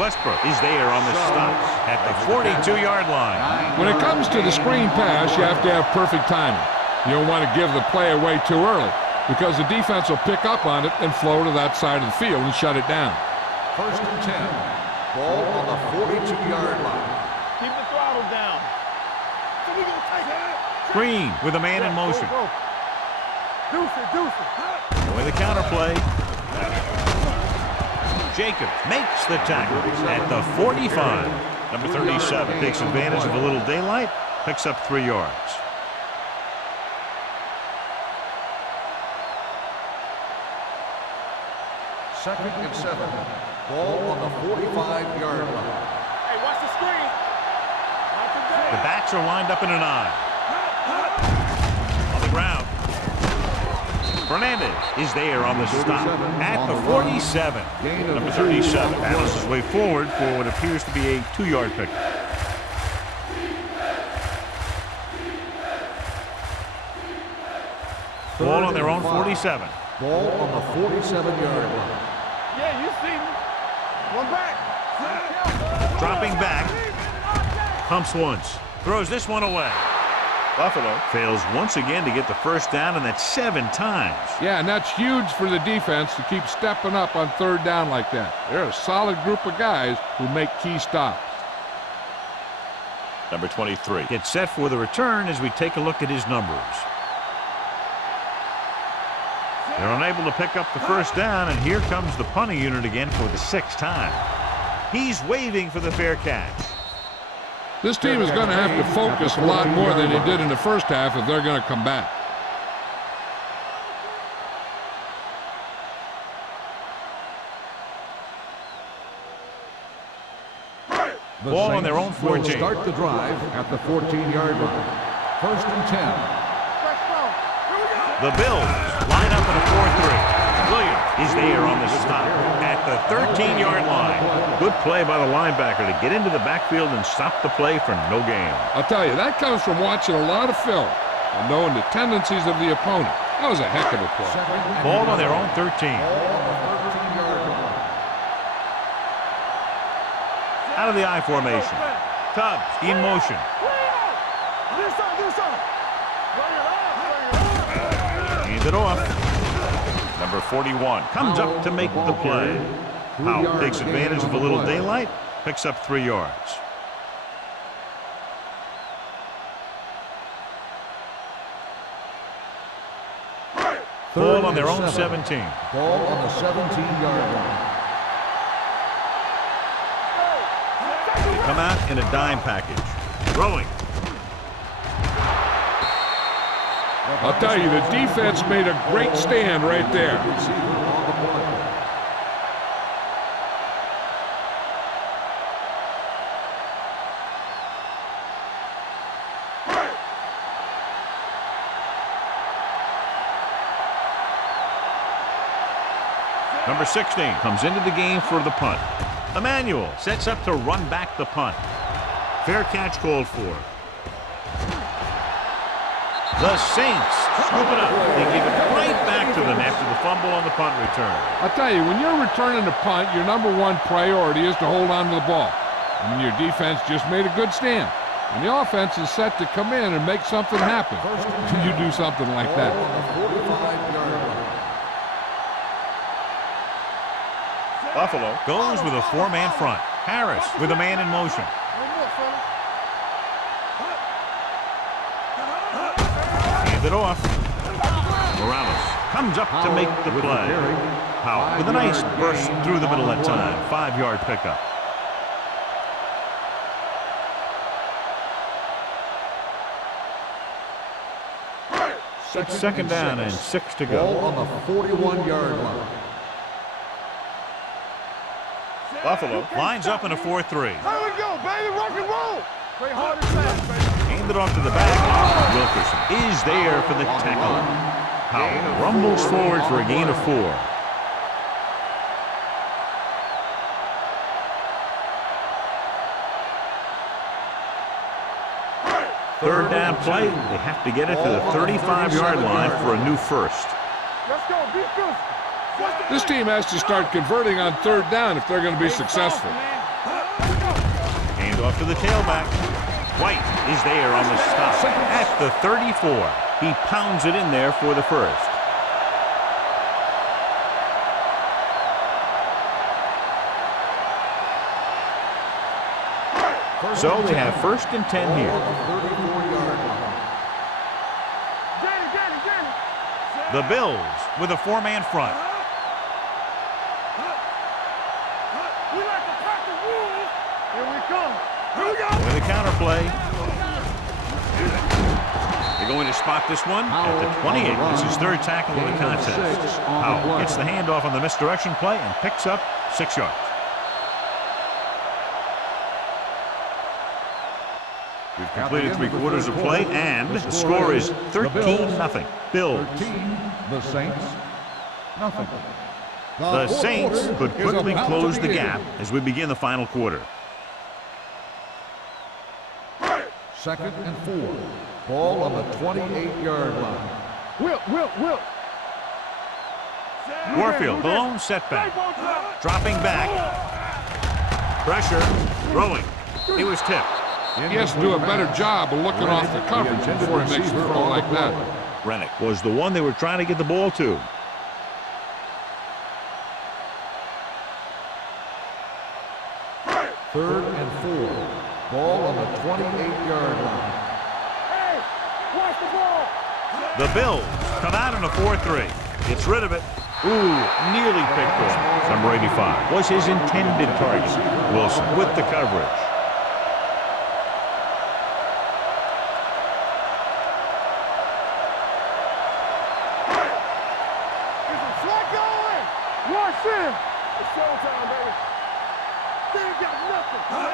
Westbrook is there on the stop at the 42-yard line. When it comes to the screen pass, you have to have perfect timing. You don't want to give the play away too early because the defense will pick up on it and flow to that side of the field and shut it down. 1st and 10. Ball on the 42-yard line. Keep the throttle down. So we gonna take it. Green with a man in motion. Go. Deuce it. Going the counterplay. Jacobs makes the tackle at the 45. Number 37 takes advantage of a little daylight, picks up 3 yards. Second and 7. Ball on the 45-yard line. Hey, watch the screen. The backs are lined up in an I. On the ground. Fernandez is there on the stop at the 47. Number 37 battles his way forward for what appears to be a 2-yard pick. Ball on their own 47. Ball on the 47-yard line. Yeah, you see me. One back. Dropping back. Pumps once. Throws this one away. Buffalo fails once again to get the first down, and that's 7 times. Yeah, and that's huge for the defense to keep stepping up on 3rd down like that. They're a solid group of guys who make key stops. Number 23 gets set for the return as we take a look at his numbers. They're unable to pick up the first down, and here comes the punting unit again for the 6th time. He's waving for the fair catch. This team is going to have to focus a lot more than they did in the first half if they're going to come back. Ball on their own 14. Will start the drive at the 14-yard line. 1st and 10. The Bills line up in a 4-3. Williams is there on the stop at the 13-yard line. Good play by the linebacker to get into the backfield and stop the play for no gain. I'll tell you, that comes from watching a lot of film and knowing the tendencies of the opponent. That was a heck of a play. Ball on their own 13. Out of the I formation. Tubbs in motion. Hands it off. Number 41 comes up to make the play. Powell takes advantage of a little daylight, picks up 3 yards. Ball on their own 17. Ball on the 17-yard line. They come out in a dime package. Throwing. I'll tell you, the defense made a great stand right there. Number 16 comes into the game for the punt. Emmanuel sets up to run back the punt. Fair catch called for. The Saints scoop it up. They give it right back to them after the fumble on the punt return. I'll tell you, when you're returning the punt, your number one priority is to hold on to the ball. I mean, your defense just made a good stand. And the offense is set to come in and make something happen. You do something like that. Buffalo goes with a 4-man front. Harris with a man in motion. Hand it off. Morales comes up to make the play. Powell with a nice burst through the middle that time. 5-yard pickup. Second down and 6 to go. Ball on the 41-yard line. Buffalo lines up in a 4-3. There we go, baby. Rock and roll. Play hard and fast, baby. Hand it off to the back. Wilkerson is there for the tackle. Powell rumbles forward for a gain of 4. Third down play, they have to get it to the 35-yard line for a new first. Let's go, defense. This team has to start converting on third down if they're going to be successful. Hand off to the tailback. White is there on the stop at the 34. He pounds it in there for the first. So they have first and 10 here. The Bills with a four-man front. We like to pack the rules. Here we come. Here we go. With a counter play. They're going to spot this one at the 28. This is third tackle of the contest. Powell gets the handoff on the misdirection play and picks up 6 yards. We've completed 3 quarters of play, and the score is 13-0. Bills. 13, the Saints, nothing. The Saints could quickly close the gap as we begin the final quarter. Second and 4. Ball on the 28-yard line. Whip. Warfield, the lone setback. Dropping back. Pressure. Throwing. He was tipped. He has to do a better job of looking off the coverage before he makes a throw like that. Rennick was the one they were trying to get the ball to. Third and 4. Ball on the 28-yard line. Hey, watch the ball. The Bills come out in a 4-3. Gets rid of it. Ooh, nearly picked off. Number 85 was his intended target. Wilson with the coverage.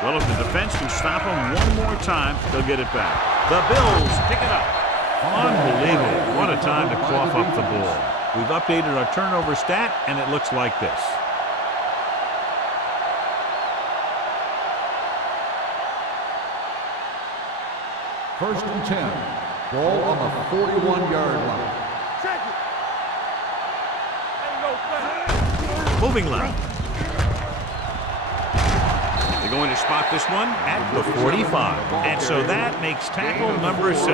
Well, if the defense can stop him one more time, they'll get it back. The Bills pick it up. Unbelievable. What a time to cough up the ball. We've updated our turnover stat, and it looks like this. First and 10. Ball on the 41-yard line. Check it. Moving left. They're going to spot this one at the 45. And so that makes tackle number 6.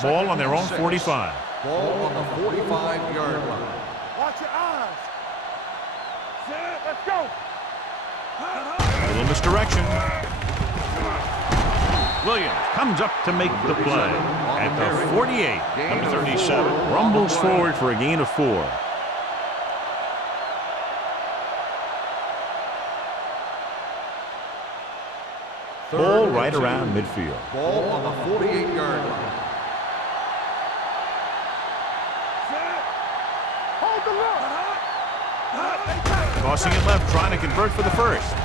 Ball on their own 45. Ball on the 45-yard line. Watch your eyes. Let's go. A little misdirection. Williams comes up to make the play at the 48. Number 37 rumbles forward for a gain of 4. Ball right around midfield. Ball on the 48-yard line. Hold the look. Tossing it left, trying to convert for the first.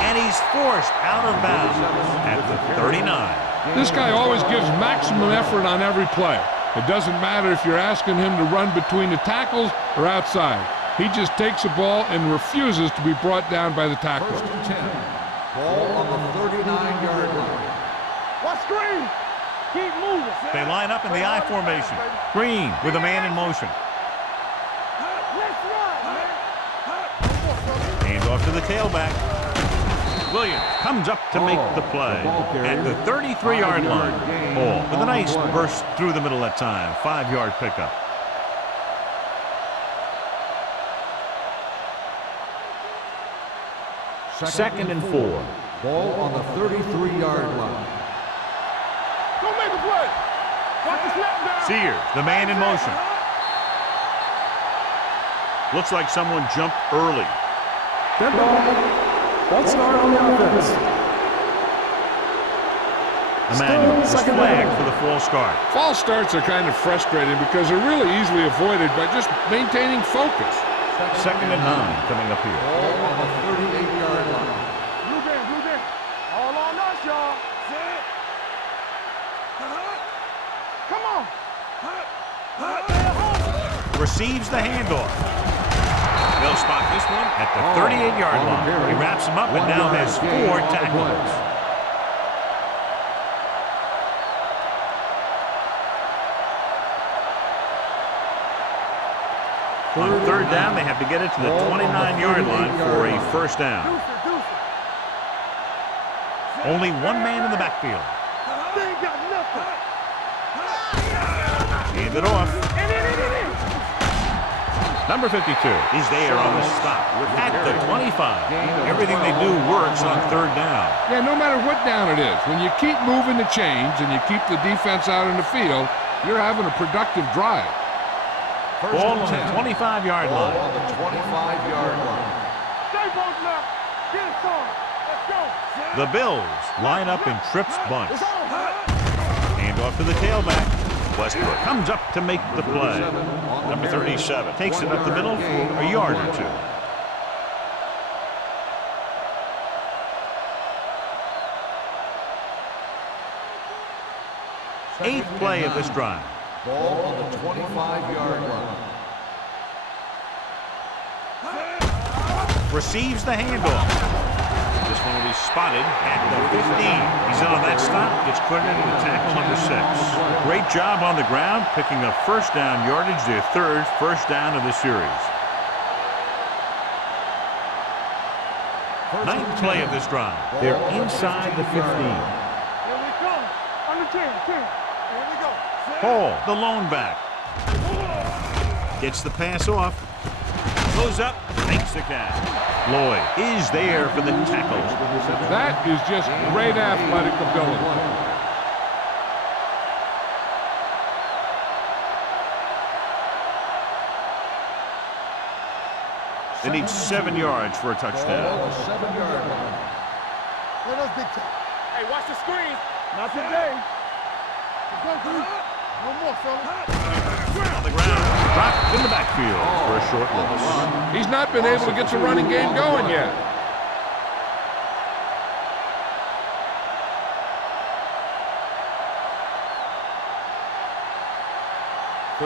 And he's forced out of bounds at the 39. This guy always gives maximum effort on every play. It doesn't matter if you're asking him to run between the tackles or outside. He just takes the ball and refuses to be brought down by the tackle. First and 10. Ball on the 39-yard line. Watch screen. Keep moving. They line up in the I formation. Green with a man in motion. Let's run, man. Hands off to the tailback. Williams comes up to make the play at the 33-yard line. Ball with a nice burst through the middle that time. 5-yard pickup. Second and 4. Ball on the 33-yard line. Don't make a play. Watch the snap down. Sears, the man in motion. Looks like someone jumped early. Good ball. False start on the offense. Emmanuel is flagged for the false start. False starts are kind of frustrating because they're really easily avoided by just maintaining focus. Second and 9 coming up here. Ball on the 38-yard line. Blue game. All on us, y'all. Come on. Receives the handoff. They'll spot this one at the 38-yard line. He wraps him up and now has 4 tackles. On third down, they have to get it to the 29-yard line for a first down. Only one man in the backfield. Hand it off. Number 52 is there on the stop at the 25. Everything they do works on third down. Yeah, no matter what down it is, when you keep moving the chains and you keep the defense out in the field, you're having a productive drive. Ball on the 25-yard line. On the 25-yard line. Stay both left. Get it on. Let's go. The Bills line up in trips bunch. Hand off to the tailback. Westbrook comes up to make the play. Number 37 takes it up the middle for a yard or 2. Eighth play of this drive. Ball on the 25-yard line. Receives the handoff. This one will be spotted at the 15. He's in on that stop. Gets credited with tackle number 6. Great job on the ground, picking up first down yardage, their 3rd first down of the series. Ninth play of this drive. They're inside the 15. Here we come. Under 10. Here we go. Hall, the lone back. Gets the pass off. Goes up, makes the catch. Lloyd is there for the tackle. That is just great athletic ability. They need 7 yards for a touchdown. Ball on the 7-yard line. Let us big time. Hey, watch the screen. Not today. Let's go, dude. No more, fella. On the ground, dropped in the backfield for a short loss. He's not been able to get the running game going yet.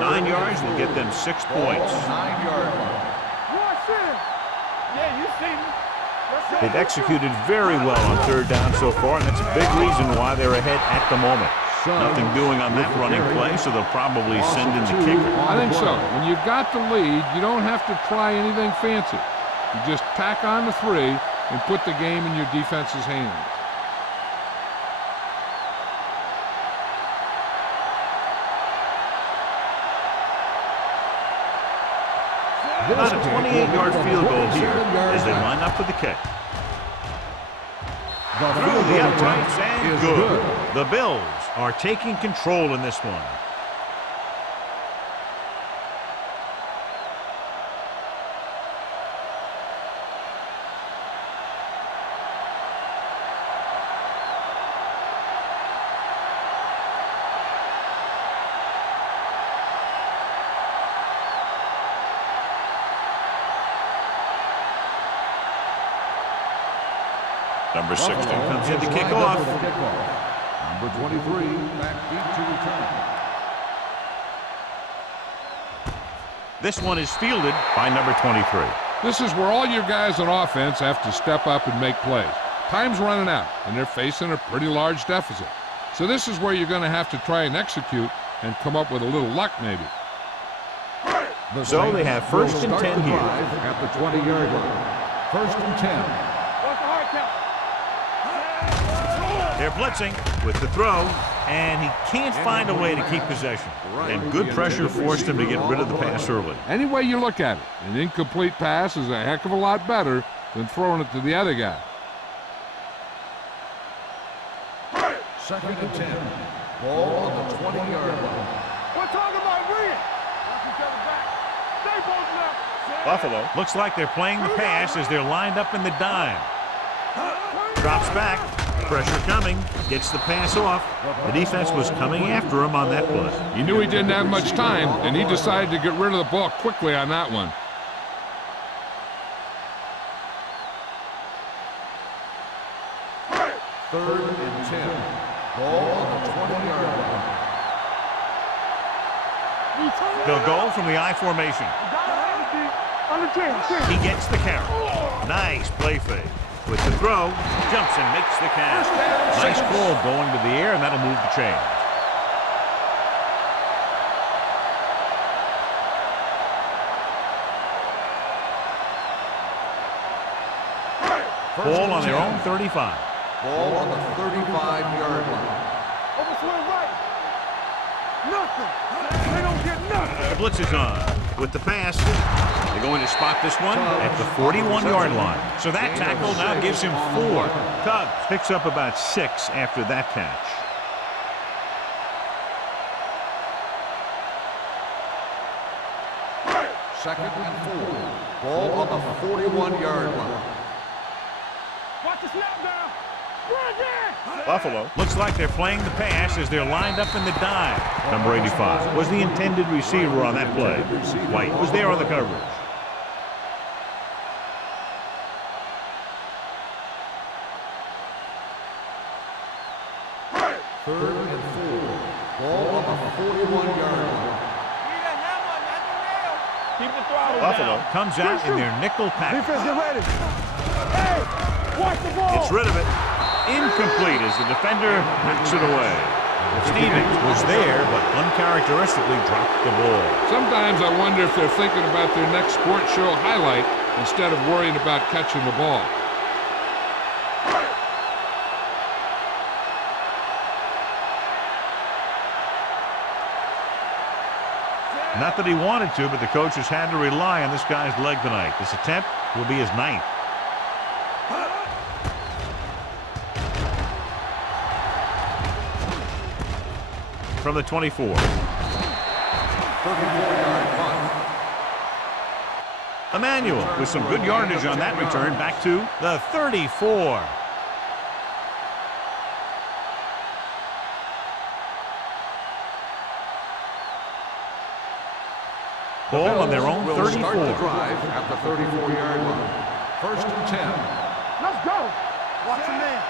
Nine yards will get them 6 points. 9-yard line. Watch it. Yeah, you see me. They've executed very well on third down so far, and that's a big reason why they're ahead at the moment. Nothing doing on that running play, so they'll probably send in the kicker. I think so. When you've got the lead, you don't have to try anything fancy. You just tack on the 3 and put the game in your defense's hands. About a 28-yard field goal here as they line up for the kick. Through the uprights and good. The Bills are taking control in this one. Number 16 comes in to kick off. Number 23 back deep to return. This one is fielded by number 23. This is where all your guys on offense have to step up and make plays. Time's running out, and they're facing a pretty large deficit. So this is where you're going to have to try and execute and come up with a little luck maybe. So they have first and 10 here. At the 20-yard line. First and 10. They're blitzing with the throw, and he can't find a way to keep possession. And good pressure forced him to get rid of the pass early. Any way you look at it, an incomplete pass is a heck of a lot better than throwing it to the other guy. Second and 10. Ball on the 20-yard line. We're talking about Reed. Watch each other back. Stay both left. Buffalo looks like they're playing the pass as they're lined up in the dime. Drops back. Pressure coming. Gets the pass off. The defense was coming after him on that play. He knew he didn't have much time, and he decided to get rid of the ball quickly on that one. Third and 10. Ball on the 20-yard line. They'll go from the I formation. Under 10. He gets the carry. Nice play fake. With the throw, jumps and makes the catch. Nice ball going to the air, and that'll move the chains. Ball on their own 35. Ball on the 35-yard line. Overswing right. Nothing. They don't get nothing. The blitz is on. With the pass, they're going to spot this one at the 41-yard line. So that tackle now gives him 4. Tubbs picks up about 6 after that catch. Second and 4. Ball on the 41-yard line. Watch the snap down. Buffalo looks like they're playing the pass as they're lined up in the dive. Number 85 was the intended receiver on that play. White was there on the coverage. Third and 4. Ball on the 41-yard line. Keep the throttle Buffalo down. comes out in their nickel package. Defense, get ready. Hey, watch the ball. Gets rid of it. Incomplete as the defender knocks it away. Stevens was there, but uncharacteristically dropped the ball. Sometimes I wonder if they're thinking about their next sports show highlight instead of worrying about catching the ball. Not that he wanted to, but the coaches had to rely on this guy's leg tonight. This attempt will be his 9th. From the 24. 34-yard punt. Emmanuel with some good yardage on that return back to the 34. Ball on their own Will 34. start the drive at the 34-yard line. First and 10. Let's go. Watch the man.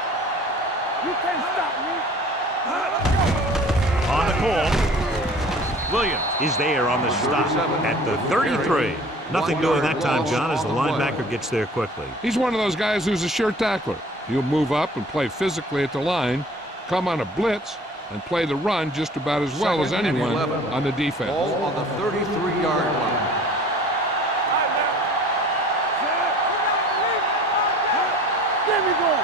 You can't stop me. Let's go. On the call, Williams is there on the stop at the 33. Nothing doing that time, John, as the linebacker gets there quickly. He's one of those guys who's a sure tackler. He'll move up and play physically at the line, come on a blitz, and play the run just about as well as anyone on the defense. Ball on the 33-yard line. Let me go.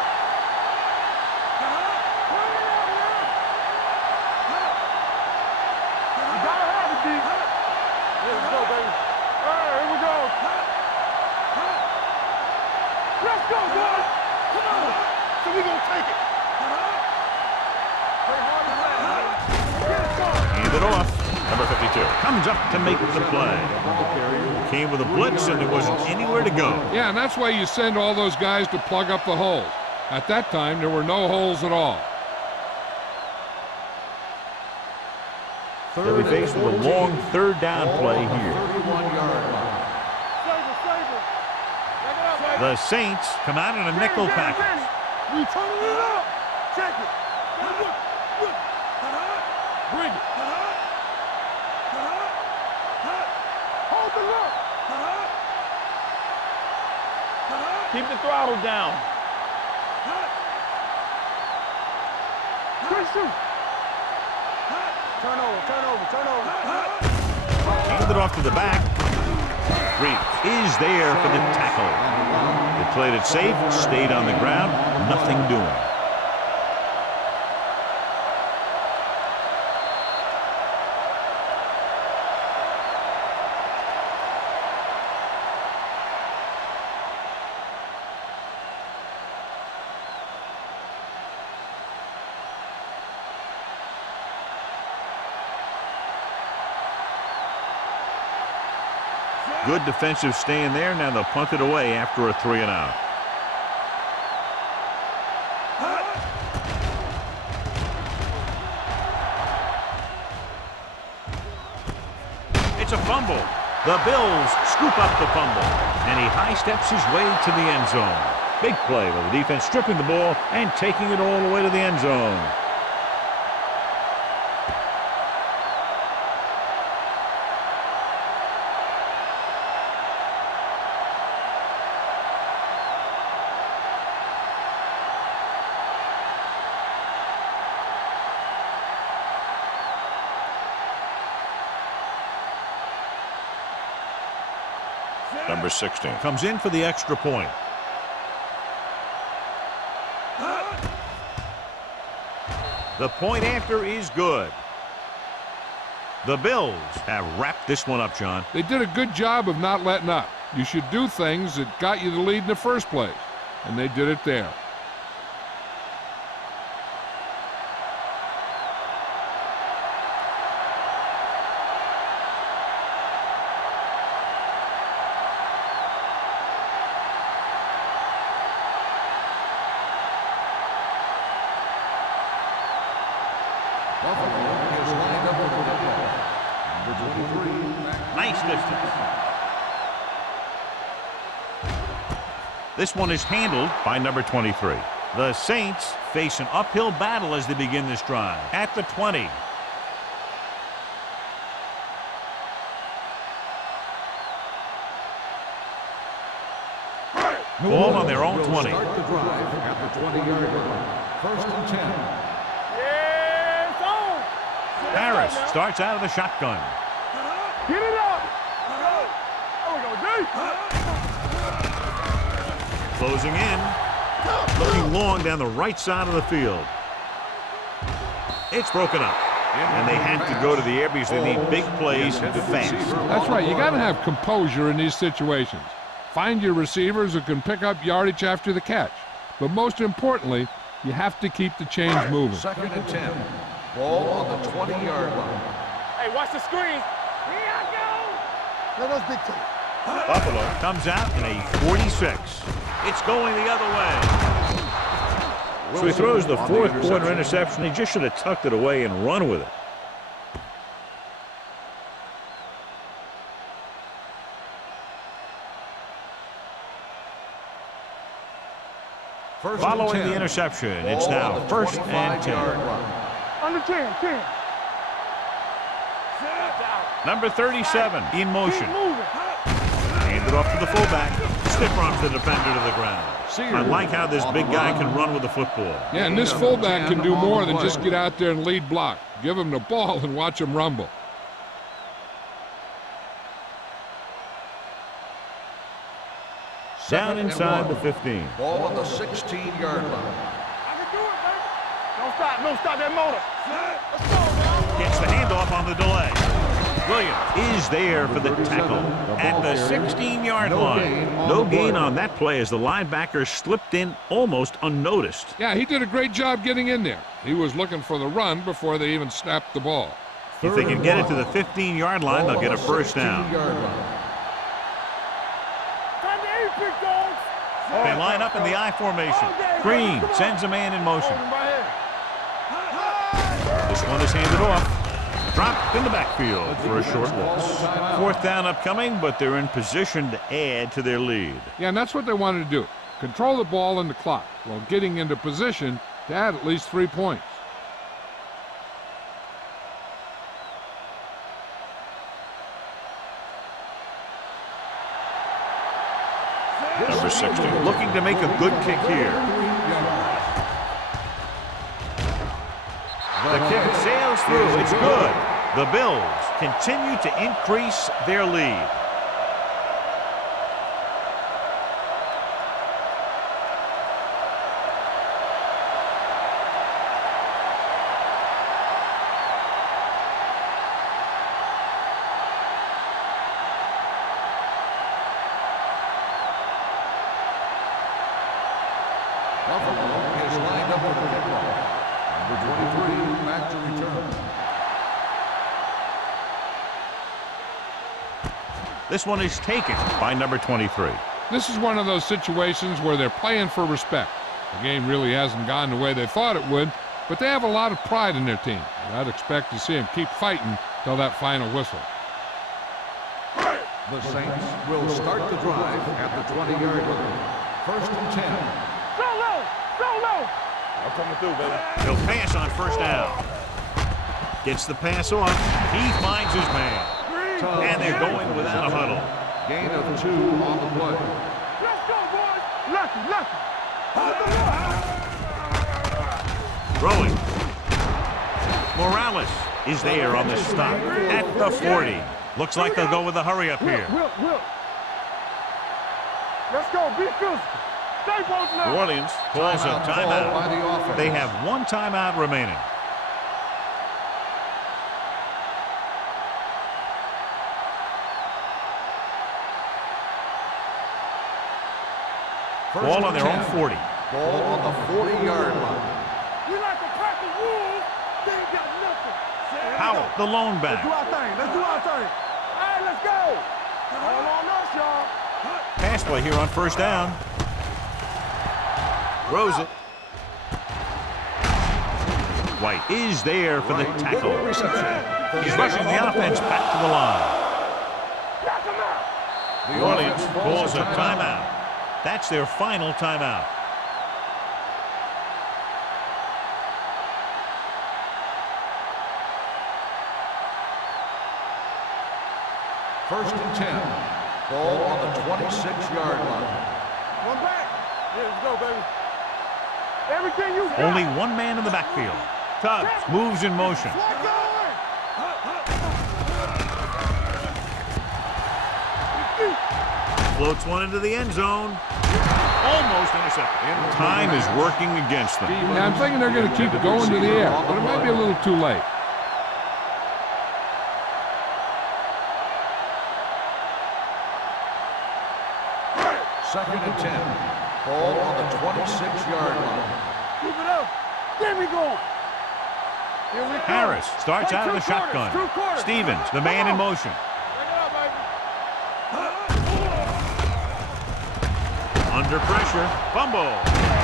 Let's go, boys! Come on! So we gonna take it. Play hard and fast. Get it going. Hand it off. Number 52 comes up to make the play. Came with a blitz and there wasn't anywhere to go. Yeah, and that's why you send all those guys to plug up the holes. At that time, there were no holes at all. They'll be faced with a long 3rd down play here. 31-yard line. The Saints come out in a nickel package. We turning it up. Check it. Bring it. Hold the look. Keep the throttle down. Christian. Turn over. Hand it off to the back. Reeves is there for the tackle. They played it safe, stayed on the ground, nothing doing. Good defensive stand there. Now they'll punt it away after a 3 and out. It's a fumble. The Bills scoop up the fumble, and he high steps his way to the end zone. Big play with the defense stripping the ball and taking it all the way to the end zone. Number 16 comes in for the extra point. The point after is good. The Bills have wrapped this one up, John. They did a good job of not letting up. You should do things that got you the lead in the first place, and they did it there. Nice distance. This one is handled by number 23. The Saints face an uphill battle as they begin this drive at the 20. Ball on their own 20. Start the drive at the 20-yard line. First and 10. Yes, on. Harris starts out of the shotgun. Get it up. There we go, D. Closing in. Looking long down the right side of the field. It's broken up. And they have to go to the air because they need big plays fast. That's right. You got to have composure in these situations. Find your receivers who can pick up yardage after the catch. But most importantly, you have to keep the chains moving. Second and 10. Ball on the 20-yard line. Hey, watch the screen. Here I go. Let us dictate. Buffalo comes out in a 46. It's going the other way. So he throws the fourth quarter interception. He just should have tucked it away and run with it. Following the interception, it's now first and 10. Under 10, 10. Number 37 in motion. Keep moving. Handed off to the fullback. Stiff arms the defender to the ground. I like how this big guy can run with the football. Yeah, and this fullback can do more than just get out there and lead block. Give him the ball and watch him rumble. Down inside the 15. Ball on the 16-yard line. I can do it, baby. Don't stop that motor. Let's go, man. Gets the handoff on the delay. Williams is there for the tackle at the 16-yard line. No gain on that play as the linebacker slipped in almost unnoticed. Yeah, he did a great job getting in there. He was looking for the run before they even snapped the ball. If they can get it to the 15-yard line, they'll get a first down. Time to eat, big dogs. They line up in the I formation. Green sends a man in motion. This one is handed off. Dropped in the backfield for a short loss. Fourth down upcoming, but they're in position to add to their lead. Yeah, and that's what they wanted to do. Control the ball and the clock while getting into position to add at least 3 points. Number 16 looking to make a good kick here. The kick sails through. It's good. The Bills continue to increase their lead. Buffalo is lined up with the kickoff. Number 23 back to return. This one is taken by number 23. This is one of those situations where they're playing for respect. The game really hasn't gone the way they thought it would, but they have a lot of pride in their team. And I'd expect to see them keep fighting till that final whistle. The Saints will start the drive at the 20-yard line. First and 10. Solo. I'm coming through, baby. He'll pass on first down. Gets the pass off. He finds his man. And they're going without a huddle. Gain of 2 on the play. Let's go, boys. Lucky. Throwing. Morales is there on the stop at the 40. Looks like they'll go with the hurry up here. Will. Let's go. Be physical. Stay posted up. New Orleans calls a Timeout called by the timeout. offense. They have one timeout remaining. Ball on their own 40. Ball on the 40-yard line. We like a pack of wolves. They ain't got nothing. Howell, the lone Let's do back. our thing. Let's do our thing. All right, let's go. All on us, y'all. Pass play here on first down. Throws it. White is there for the tackle. Good reception. He's rushing the offense back to the line. Knock him out. New Orleans calls a timeout. That's their final timeout. First and 10. Ball on the 26-yard line. One back. Yeah, let's go, baby. Everything you got. Only one man in the backfield. Tubbs moves in motion. Slide going. Floats one into the end zone. Almost intercepted. Time is working against them. Now, I'm thinking they're going to keep going to the air, but it might be a little too late. Second and 10. Ball on the 26-yard line. Keep it up. There we go. Here we go. Harris starts Hey, out of the two quarters, shotgun. two quarters. Stevens, the man in motion. Bring it up, baby. Under pressure. Fumble.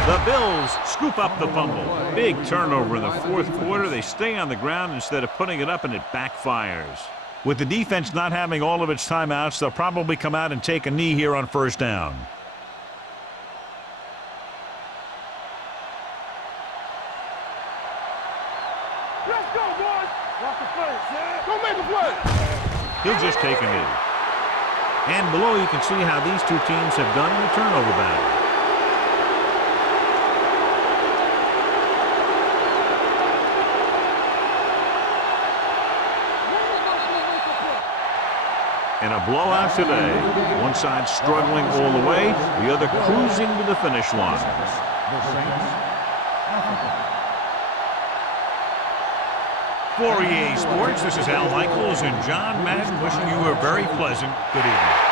The Bills scoop up the fumble. Big turnover in the fourth quarter. They stay on the ground instead of putting it up, and it backfires. With the defense not having all of its timeouts, they'll probably come out and take a knee here on first down. Let's go, boys. Watch the play. Go make a play. He'll just take a knee. And below, you can see how these two teams have done in the turnover battle. In a blowout today, one side struggling all the way, the other cruising to the finish line. For EA Sports, this is Al Michaels and John Madden wishing you a very pleasant good evening.